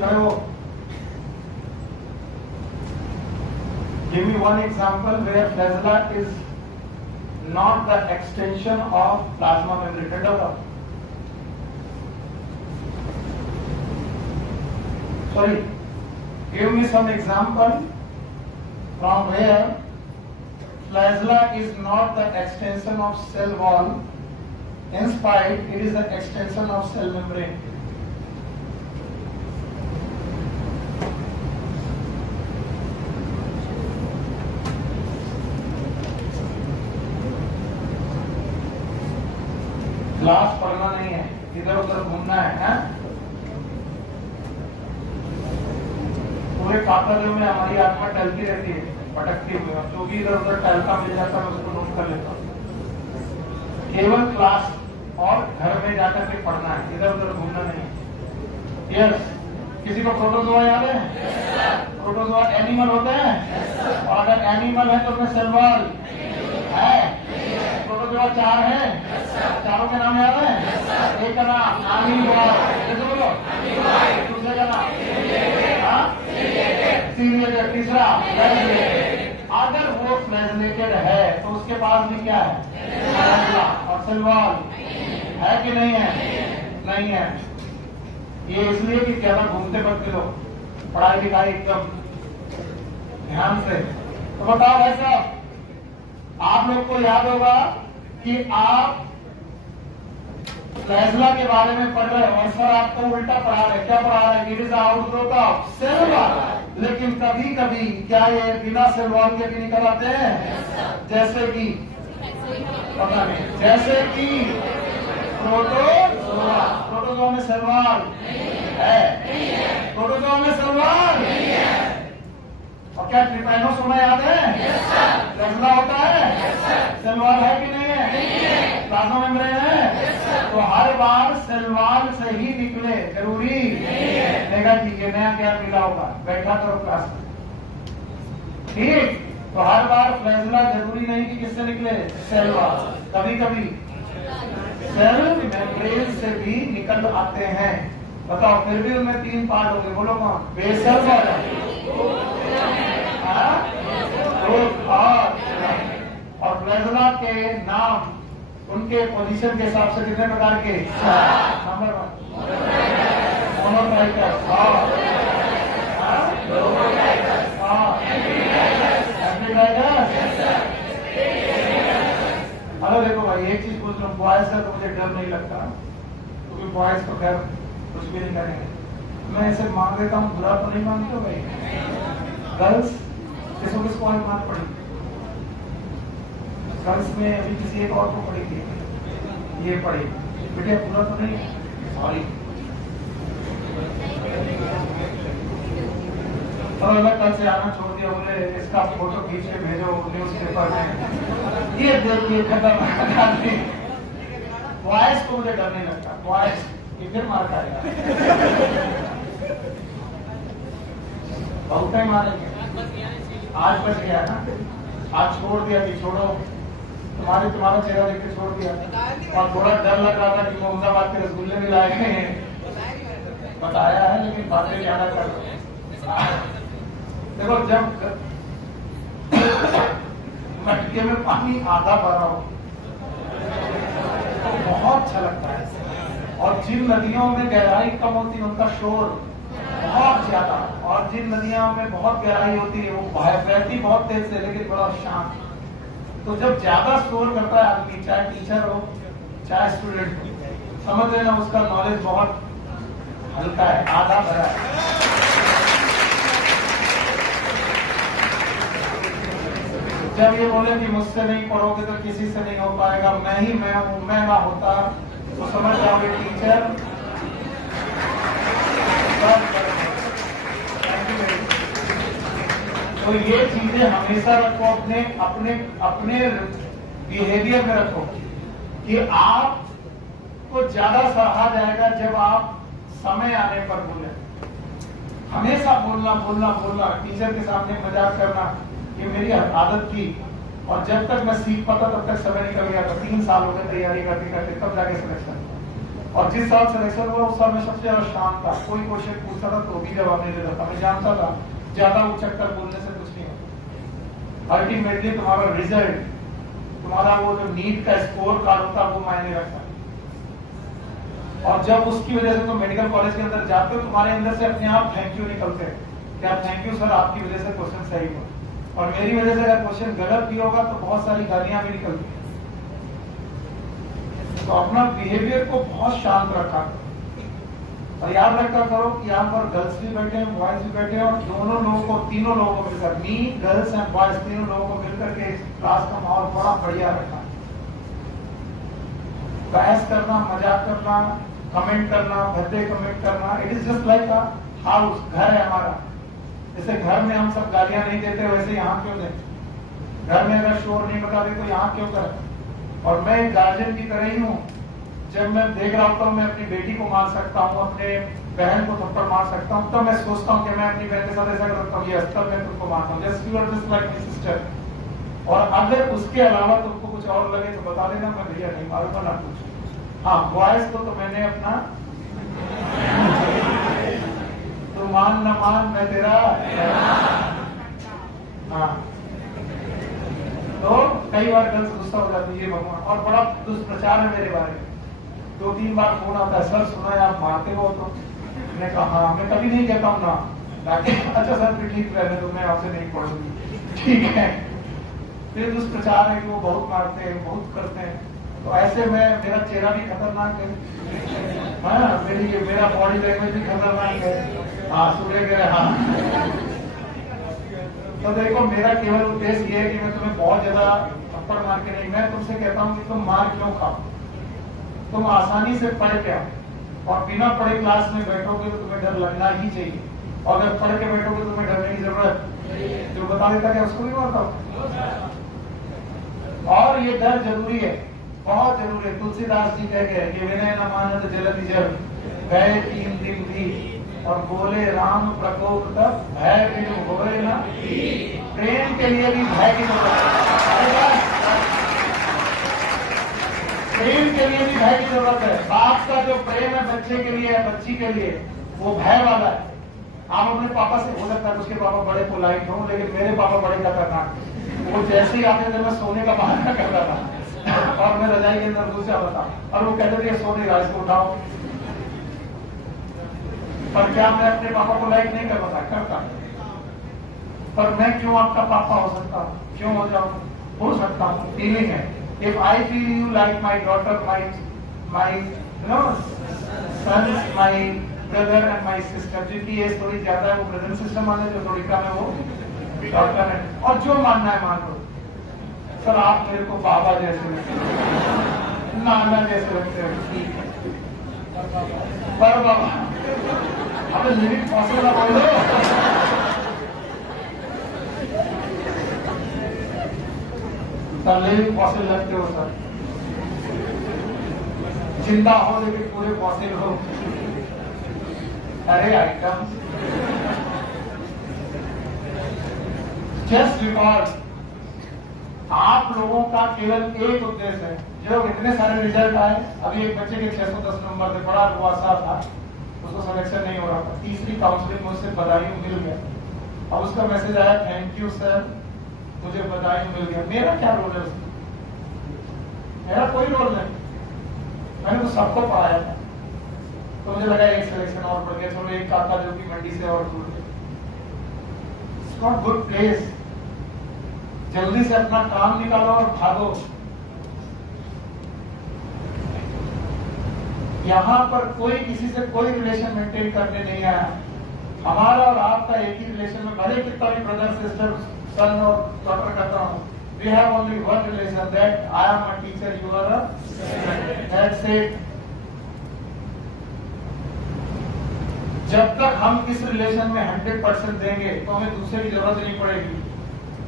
खड़े हो। Give me one example where flagella is not the extension of plasma membrane. Sorry, give me some example from where flagella is not the extension of cell wall, in spite it is the extension of cell membrane. Class पढ़ना नहीं है, इधर उधर घूमना है। पूरे कातरों में हमारी आत्मा टहलती रहती है, भटकती हुई। अब जो भी इधर उधर टहलता मिल जाता है उसको नोट कर लेता हूँ। केवल क्लास और घर में जाकर के पढ़ना है, इधर उधर घूमना नहीं। यस, किसी को प्रोटोजोआ याद है? प्रोटोजोआ एनिमल होते हैं, और अगर एनिमल है तो उसमें सेल वॉल है। प्रोटोजोआ 4 है, चारों के नाम याद है? एक का नाम अमीबॉय, बोलो। दूसरे का नाम सीलिएटेड, तीसरा फ्लैजेलेटेड। अगर वो फ्लैजेलेटेड है तो उसके पास भी क्या है? फ्लैजला और सेल वॉल है कि नहीं है? नहीं है। ये इसलिए कि ज्यादा घूमते फिरते लोग, पढ़ाई लिखाई एकदम ध्यान से। तो बताओ भाई साहब, आप लोग को याद होगा कि आप फ्लैजला के बारे में पढ़ रहे हो और सर आपको उल्टा पढ़ा रहे। क्या पढ़ा रहे? It is outgrowth of cell wall. लेकिन कभी कभी क्या ये बिना सेल वॉल के भी निकल आते हैं? जैसे कि पता नहीं, जैसे कि प्रोटोजोआ। प्रोटोजोआ में सेल वॉल है? प्रोटोजोआ में सेल वॉल और क्या ट्रिपैनोसोमा याद है? फ्लैजला होता है? सेल वॉल है कि नहीं है? प्लाज्मा मेम्ब्रेन है? तो हर बार सेल वॉल से ही निकले जरूरी नेगेटिव। ये नया क्या मिला होगा? बैठा करो क्लास में, ठीक? तो हर बार फ्लैजला जरूरी नहीं कि किससे निकले? Cell wall. कभी कभी सेल मेम्ब्रेन से भी निकल आते हैं। बताओ, फिर भी उनमें 3 पार्ट होंगे। बोलो कौन? बेसल और फ्लैजला के नाम उनके पोजीशन के हिसाब से कितने प्रकार के? Number 1 monotrichous, amphitrichous. हेलो, चलो देखो भाई, एक चीज पूछ रहा हूँ, बॉयज का तो मुझे डर नहीं लगता, क्योंकि बॉयज तो खैर कुछ भी नहीं करेंगे। मैं ऐसे मान देता हूँ, बुरा तो नहीं मानते हो भाई? गर्ल्स किसको आज मार पड़ी? गर्ल्स में अभी किसी एक और को पड़ी थी, ये पड़ी बेटे, बुरा तो नहीं? सॉरी। और मैं कल से आना छोड़ दिया, बोले इसका फोटो खींच के भेजो न्यूज पेपर में, ये देखिए खतरनाक आदमी। बॉयज को मुझे डर नहीं लगता, बॉयज ये फिर मार खाएगा, बहुत टाइम मारेंगे। आज बच गया ना, आज छोड़ दिया कि छोड़ो, तुम्हारा चेहरा देख के छोड़ दिया। और थोड़ा डर लग रहा था कि मोहम्मदाबाद के रसगुल्ले भी लाए हैं, बताया है, लेकिन बातें ज्यादा कर। देखो जब मटके में पानी आधा भरा हो तो बहुत अच्छा लगता है, और जिन नदियों में गहराई कम होती है उनका शोर बहुत ज्यादा, और जिन नदियों में बहुत गहराई होती है वो बहती बहुत तेज से लेकिन बड़ा शांत। तो जब ज्यादा शोर करता है आदमी, चाहे टीचर हो चाहे स्टूडेंट हो, समझ लेना उसका नॉलेज बहुत हल्का है, आधा भरा है। जब ये बोले कि मुझसे नहीं पढ़ोगे तो किसी से नहीं हो पाएगा, मैं ही मैं हूं, मैं ना होता तो समझ जाओगे टीचर। तो ये चीजें हमेशा रखो, अपने अपने अपने बिहेवियर में रखो कि आपको ज्यादा सराहा जाएगा जब आप समय आने पर बोले। हमेशा बोलना बोलना बोलना, टीचर के सामने मजाक करना, ये मेरी आदत थी, और जब तक मैं सीख पाता तब तक समय निकल गया था। 3 साल हो गए तैयारी करते करते, तब जाके सिलेक्शन। और जिस साल सिलेक्शन हुआ उस साल में सबसे ज्यादा शांत था, कोई क्वेश्चन पूछता था तो भी जवाब नहीं देता था, मैं जानता था ज्यादा उचक्कर बोलने से कुछ नहीं होता। अल्टीमेटली तुम्हारा रिजल्ट, तुम्हारा वो जो नीट का स्कोर कार्ड होता वो मायने रखता। और जब उसकी वजह से तुम मेडिकल कॉलेज के अंदर जाते हो, तुम्हारे अंदर से अपने आप थैंक यू निकलते हैं, क्या थैंक यू सर, आपकी वजह से क्वेश्चन सही हुआ। और मेरी वजह से अगर क्वेश्चन गलत भी होगा तो बहुत सारी गालियां भी निकलती हैं। तो अपना बिहेवियर को बहुत शांत रखा, और याद रखा करो कि यहाँ पर गर्ल्स भी बैठे हैं, बॉयज भी बैठे हैं, और दोनों लोगों को, तीनों लोगों को मिलकर, मी, गर्ल्स एंड बॉयज, तीनों लोगों को मिलकर के क्लास का माहौल बड़ा बढ़िया रखा। बहस करना, मजाक करना, कमेंट करना, भद्दे कमेंट करना, it is just like a house, घर है हमारा। जैसे घर में हम सब गालियां नहीं देते, वैसे यहाँ क्यों दें? घर में अगर शोर नहीं बताते तो यहाँ क्यों करें? और मैं गार्जियन की तरह ही हूँ, जब मैं देख रहा होता हूँ मैं अपनी बेटी को मार सकता हूँ, अपने बहन को थप्पड़ मार सकता हूँ, तो मैं सोचता हूँ कि मैं अपनी बहन के साथ ऐसा करता हूँ, ये अस्तर मैं तुमको मारता हूँ, just you are just like my sister. और अगर उसके अलावा तुमको कुछ और लगे तो बता देना, मैं भैया नहीं मारूंगा ना कुछ। हाँ, बॉयज को तो मैंने अपना तो मान न मान मैं तेरा, हाँ। तो कई बार गर्ल्स गुस्सा हो जाती है, भगवान, और बड़ा दुष्प्रचार है मेरे बारे में। 2-3 बार फोन आता है, सर सुना है आप मारते हो, तो मैंने कहा हाँ, मैं कभी नहीं कहता हूँ ना, अच्छा सर फिर ठीक रहने तो मैं आपसे नहीं पढ़ूंगी, ठीक है। फिर दुष्प्रचार है कि वो बहुत मारते हैं, बहुत करते हैं, तो ऐसे में मेरा चेहरा भी खतरनाक है, हाँ, मेरा बॉडी लैंग्वेज भी खतरनाक है, हाँ सूर्य गए, हाँ। तो देखो मेरा केवल उद्देश्य ये है कि मैं तुम्हें बहुत ज्यादा थप्पड़ मार के नहीं, मैं तुमसे कहता हूँ कि तुम मार क्यों खाओ, तुम आसानी से पढ़ के आओ, और बिना पढ़े क्लास में बैठोगे तो तुम्हें डर लगना ही चाहिए, और अगर पढ़ के बैठोगे तो तुम्हें डरने की जरूरत, जो बता देता है उसको भी मारता। और ये डर जरूरी है, बहुत जरूरी है। तुलसीदास जी कह गए कि विनय न मानत जलति जल, गए 3 दिन भी, और बोले राम प्रकोप तब, भय बिनु होए न। प्रेम के लिए भी भय की जरूरत है, प्रेम के लिए भी भय की जरूरत है। बाप का जो प्रेम है बच्चे के लिए, बच्ची के लिए, वो भय वाला है। आप अपने पापा से हो सकता है उसके पापा बड़े पोलाइट हो, लेकिन मेरे पापा बड़े खतरनाक, वो जैसे ही आते थे मैं सोने का बहाना करता था, और मैं रजाई के अंदर घुस जाता था, और वो कहते थे सो नहीं रहा, इसको उठाओ। पर क्या मैं अपने पापा को लाइक नहीं करता? पर मैं क्यों आपका पापा हो सकता हूँ? क्यों हो जाऊँ? हो सकता हूँ, फीलिंग है। If I feel you like my daughter, my son, my brother and my sister, जिनकी एज थोड़ी ज्यादा है वो ब्रदर सिस्टर माने, जो थोड़ी कम है वो डॉक्टर है, और जो मानना है मान लो। सर आप मेरे को बाबा जैसे लगते हैं, नाना जैसे लगते हैं, ठीक है, पर बाबा अब लिविंग फॉसिल ना बोलो। सर लिविंग फॉसिल लगते हो सर, जिंदा हो लेकिन पूरे फॉसिल हो। अरे आइटम जस्ट रिकॉर्ड, आप लोगों का केवल एक उद्देश्य है। जो इतने सारे रिजल्ट आए, अभी एक बच्चे के 610 नंबर थे, बड़ा रुआसा था, उसको सिलेक्शन नहीं हो रहा था, तीसरी काउंसलिंग में उससे बधाई मिल गया। अब उसका मैसेज आया, थैंक यू सर, मुझे बधाई मिल गया। मेरा क्या रोल है उसमें? मेरा कोई रोल नहीं, मैंने तो सबको पढ़ाया था। तो मुझे लगा एक सिलेक्शन और बढ़ गया, चलो एक काका जो कि मंडी से और दूर है। It's not good place. जल्दी से अपना काम निकालो और भागो। यहां पर कोई किसी से कोई रिलेशन मेंटेन करने नहीं आया। हमारा और आपका एक ही रिलेशन में, भले कितना भी ब्रदर सिस्टर सन और डॉक्टर कहता हूं, we have only one relation, that I am a teacher, you are a student, that's it. जब तक हम इस रिलेशन में 100% देंगे तो हमें दूसरे की जरूरत नहीं पड़ेगी।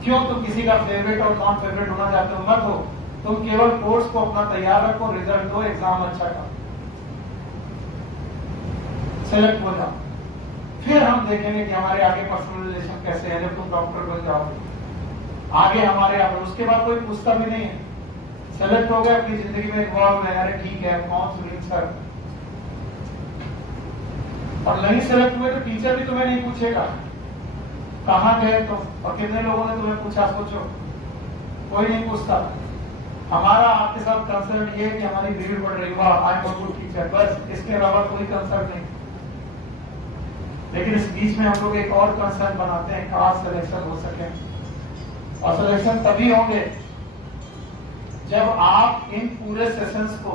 क्यों? तुम किसी का फेवरेट और नॉन फेवरेट होना चाहते हो, मत हो। तुम केवल कोर्स को अपना तैयार रखो, रिजल्ट दो, एग्जाम अच्छा का सेलेक्ट हो जाओ, फिर हम देखेंगे कि हमारे आगे पर्सनल रिलेशन कैसे है। जब तुम डॉक्टर बन जाओगे आगे हमारे यहाँ, उसके बाद कोई पूछता भी नहीं है। सेलेक्ट हो गए, अपनी जिंदगी में इन्वॉल्व है, अरे ठीक है, कौन सुनील सर। और नहीं सेलेक्ट हुए तो टीचर भी तुम्हें नहीं पूछेगा कहाँ गए तो, और कितने लोगों ने तुम्हें पूछा, सोचो, कोई नहीं पूछता। हमारा आपके साथ कंसर्न ये है कि हमारी भीड़ बढ़ रही, वाह आई एम अ गुड टीचर, बस इसके अलावा कोई कंसर्न नहीं। लेकिन इस बीच में हम लोग एक और कंसर्न बनाते हैं, काश सिलेक्शन हो सके। और सिलेक्शन तभी होंगे जब आप इन पूरे सेशंस को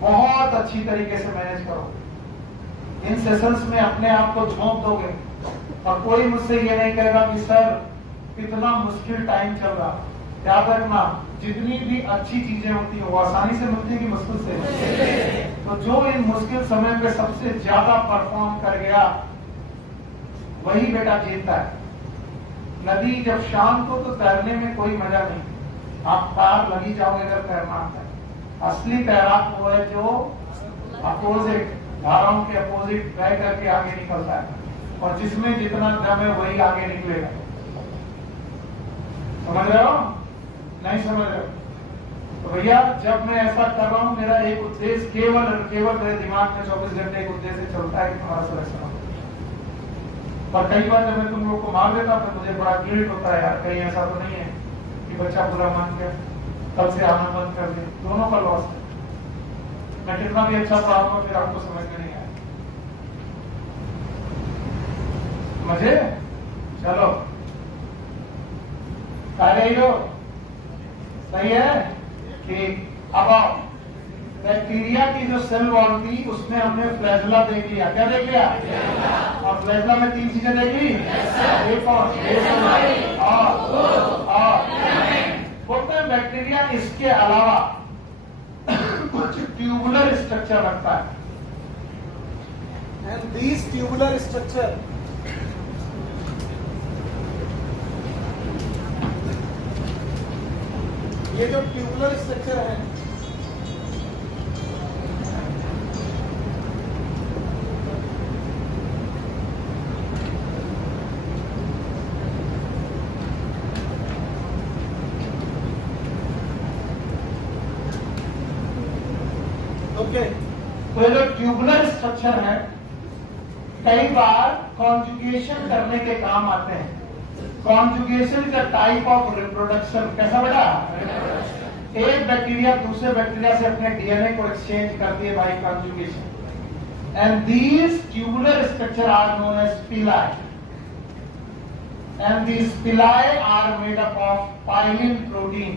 बहुत अच्छी तरीके से मैनेज करो। इन सेशंस में अपने आप को झोंक दोगे और कोई मुझसे ये नहीं कहेगा कि सर कितना मुश्किल टाइम चल रहा। याद रखना, जितनी भी अच्छी चीजें होती है वो आसानी से मिलती है कि मुश्किल से। तो जो इन मुश्किल समय पे सबसे ज्यादा परफॉर्म कर गया वही बेटा जीतता है। नदी जब शांत हो तो तैरने में कोई मजा नहीं, आप पार लगी जाओगे अगर तैरना आता है। असली तैराक वो है जो अपोजिट धाराओं के अपोजिट बह करके आगे निकलता है, और जिसमें जितना दम है वही आगे निकलेगा। समझ रहे हो? नहीं समझ रहे हो? तो भैया जब मैं ऐसा कर रहा हूं, मेरा एक उद्देश्य केवल मेरे दिमाग में 24 घंटे एक उद्देश्य चलता है कि तुम्हारा सिलेक्शन हो। और कई बार जब मैं तुम लोग को मार देता तो मुझे बड़ा गिल्ट होता है, यार कहीं ऐसा तो नहीं है कि बच्चा बुरा मान गया, कल से आना बंद कर दे। दोनों का लॉस है। मैं कितना भी अच्छा पढ़ाऊंगा फिर आपको समझ में नहीं आया। मजे चलो रही हो, सही है। ठीक, अब आओ, बैक्टीरिया की जो सेल वॉल थी उसमें हमने फ्लैजेला देख लिया। क्या देख लिया? और फ्लैजेला में 3 चीजें देख ली। एक और बोलते हैं बैक्टीरिया इसके अलावा कुछ ट्यूबुलर स्ट्रक्चर रखता है। एंड दीज ट्यूबुलर स्ट्रक्चर ये जो ट्यूबुलर स्ट्रक्चर है तो ये जो ट्यूबुलर स्ट्रक्चर है कई बार कॉन्जुगेशन करने के काम आते हैं। Conjugation is a type of reproduction. कैसा बेटा? एक बैक्टीरिया दूसरे बैक्टीरिया से अपने डीएनए को एक्सचेंज करती है by conjugation. And these tubular structure are known as pili. And these pili are made up of pyelin protein.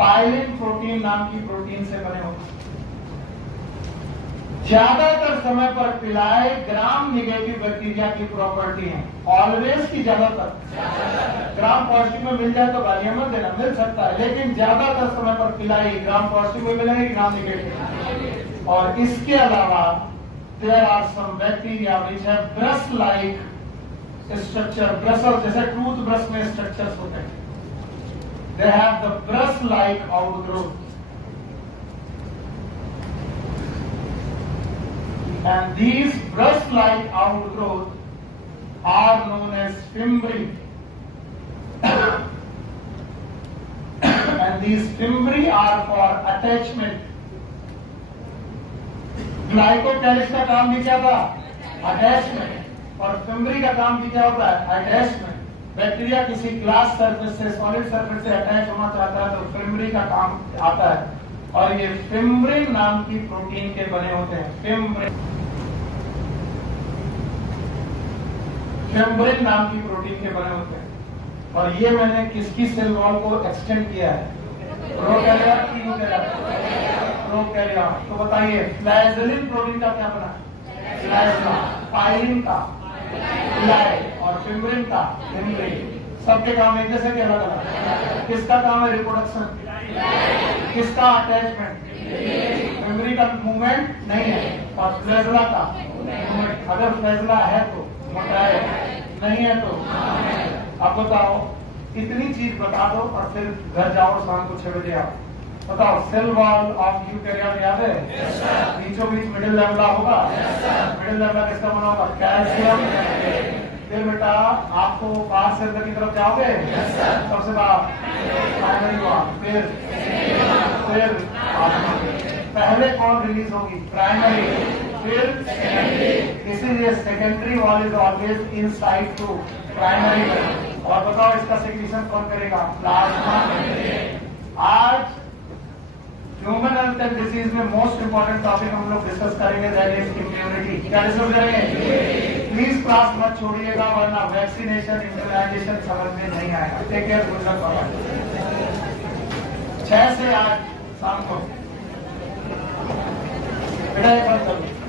Pilin protein नाम की प्रोटीन से बने होते हैं। ज्यादातर समय पर पिलाए ग्राम निगेटिव बैक्टीरिया की प्रॉपर्टी है। ऑलवेज की ज्यादातर ग्राम पॉजिटिव में मिल जाए तो गालियां मत देना, मिल सकता है, लेकिन ज्यादातर समय पर पिलाई ग्राम पॉजिटिव में मिलेगी, ग्राम निगेटिव। और इसके अलावा there are some bacteria which have brush like structure, brush जैसे टूथ ब्रश में स्ट्रक्चर्स होते हैं, they have the brush like outgrowth, and these brush-like outgrowths are known as fimbri. And these fimbri are for attachment. Glycocalyx का काम भी क्या था? Attachment. और फिम्बरी का काम भी क्या होता है? अटैचमेंट। बैक्टीरिया किसी ग्लास सरफेस से, सॉलिड सरफेस से अटैच होना चाहता है तो फिम्बरी का काम आता है, और ये फिम्ब्रिन नाम की प्रोटीन के बने होते हैं। फिम्ब्रिन नाम की प्रोटीन के बने होते हैं। और ये मैंने किसकी सेल वॉल को एक्सटेंड किया है? प्रोकैरियोट की प्रोकैरियोट। तो बताइए फ्लैजेलिन प्रोटीन का क्या बना? फ्लैजेला। पाइलिन का फ्लाई, और फिम्ब्रिन का फिम्ब्रिन। सबके काम एक जैसे के अलग अलग। किसका काम है? रिप्रोडक्शन। किसका? अटैचमेंट। फिम्ब्री का मूवमेंट नहीं है, और फ्लैजेला का मूवमेंट। अगर फ्लैजेला है तो मोटाए, नहीं है तो। अब बताओ, इतनी चीज बता दो और फिर घर जाओ, शाम को 6 बजे आओ। बताओ, सेल वॉल ऑफ यूकैरियोट याद है? बीचों बीच मिडिल लेवला होगा। मिडिल लेवला किसका बना होगा? कैल्शियम। फिर बेटा आपको बाहर से अंदर की तरफ जाओगे, सबसे बाहर प्राइमरी वॉल, फिर पहले कौन रिलीज होगी? प्राइमरी, फिर सेकेंडरी। इसीलिए secondary wall is always inside to primary. और बताओ इसका सिक्रीशन कौन करेगा? प्लाज्मा। आज ह्यूमन हेल्थ एंड डिसीज में मोस्ट इंपॉर्टेंट टॉपिक हम लोग डिस्कस करेंगे, दैट इज इम्यूनिटी। क्या डिस्कस करेंगे? प्लीज क्लास मत छोड़िएगा, वरना वैक्सीनेशन, इम्यूनाइजेशन समझ में नहीं आएगा। टेक केयर, गुड लक बाबा। 6 से आज शाम को बेटा एक बार करो।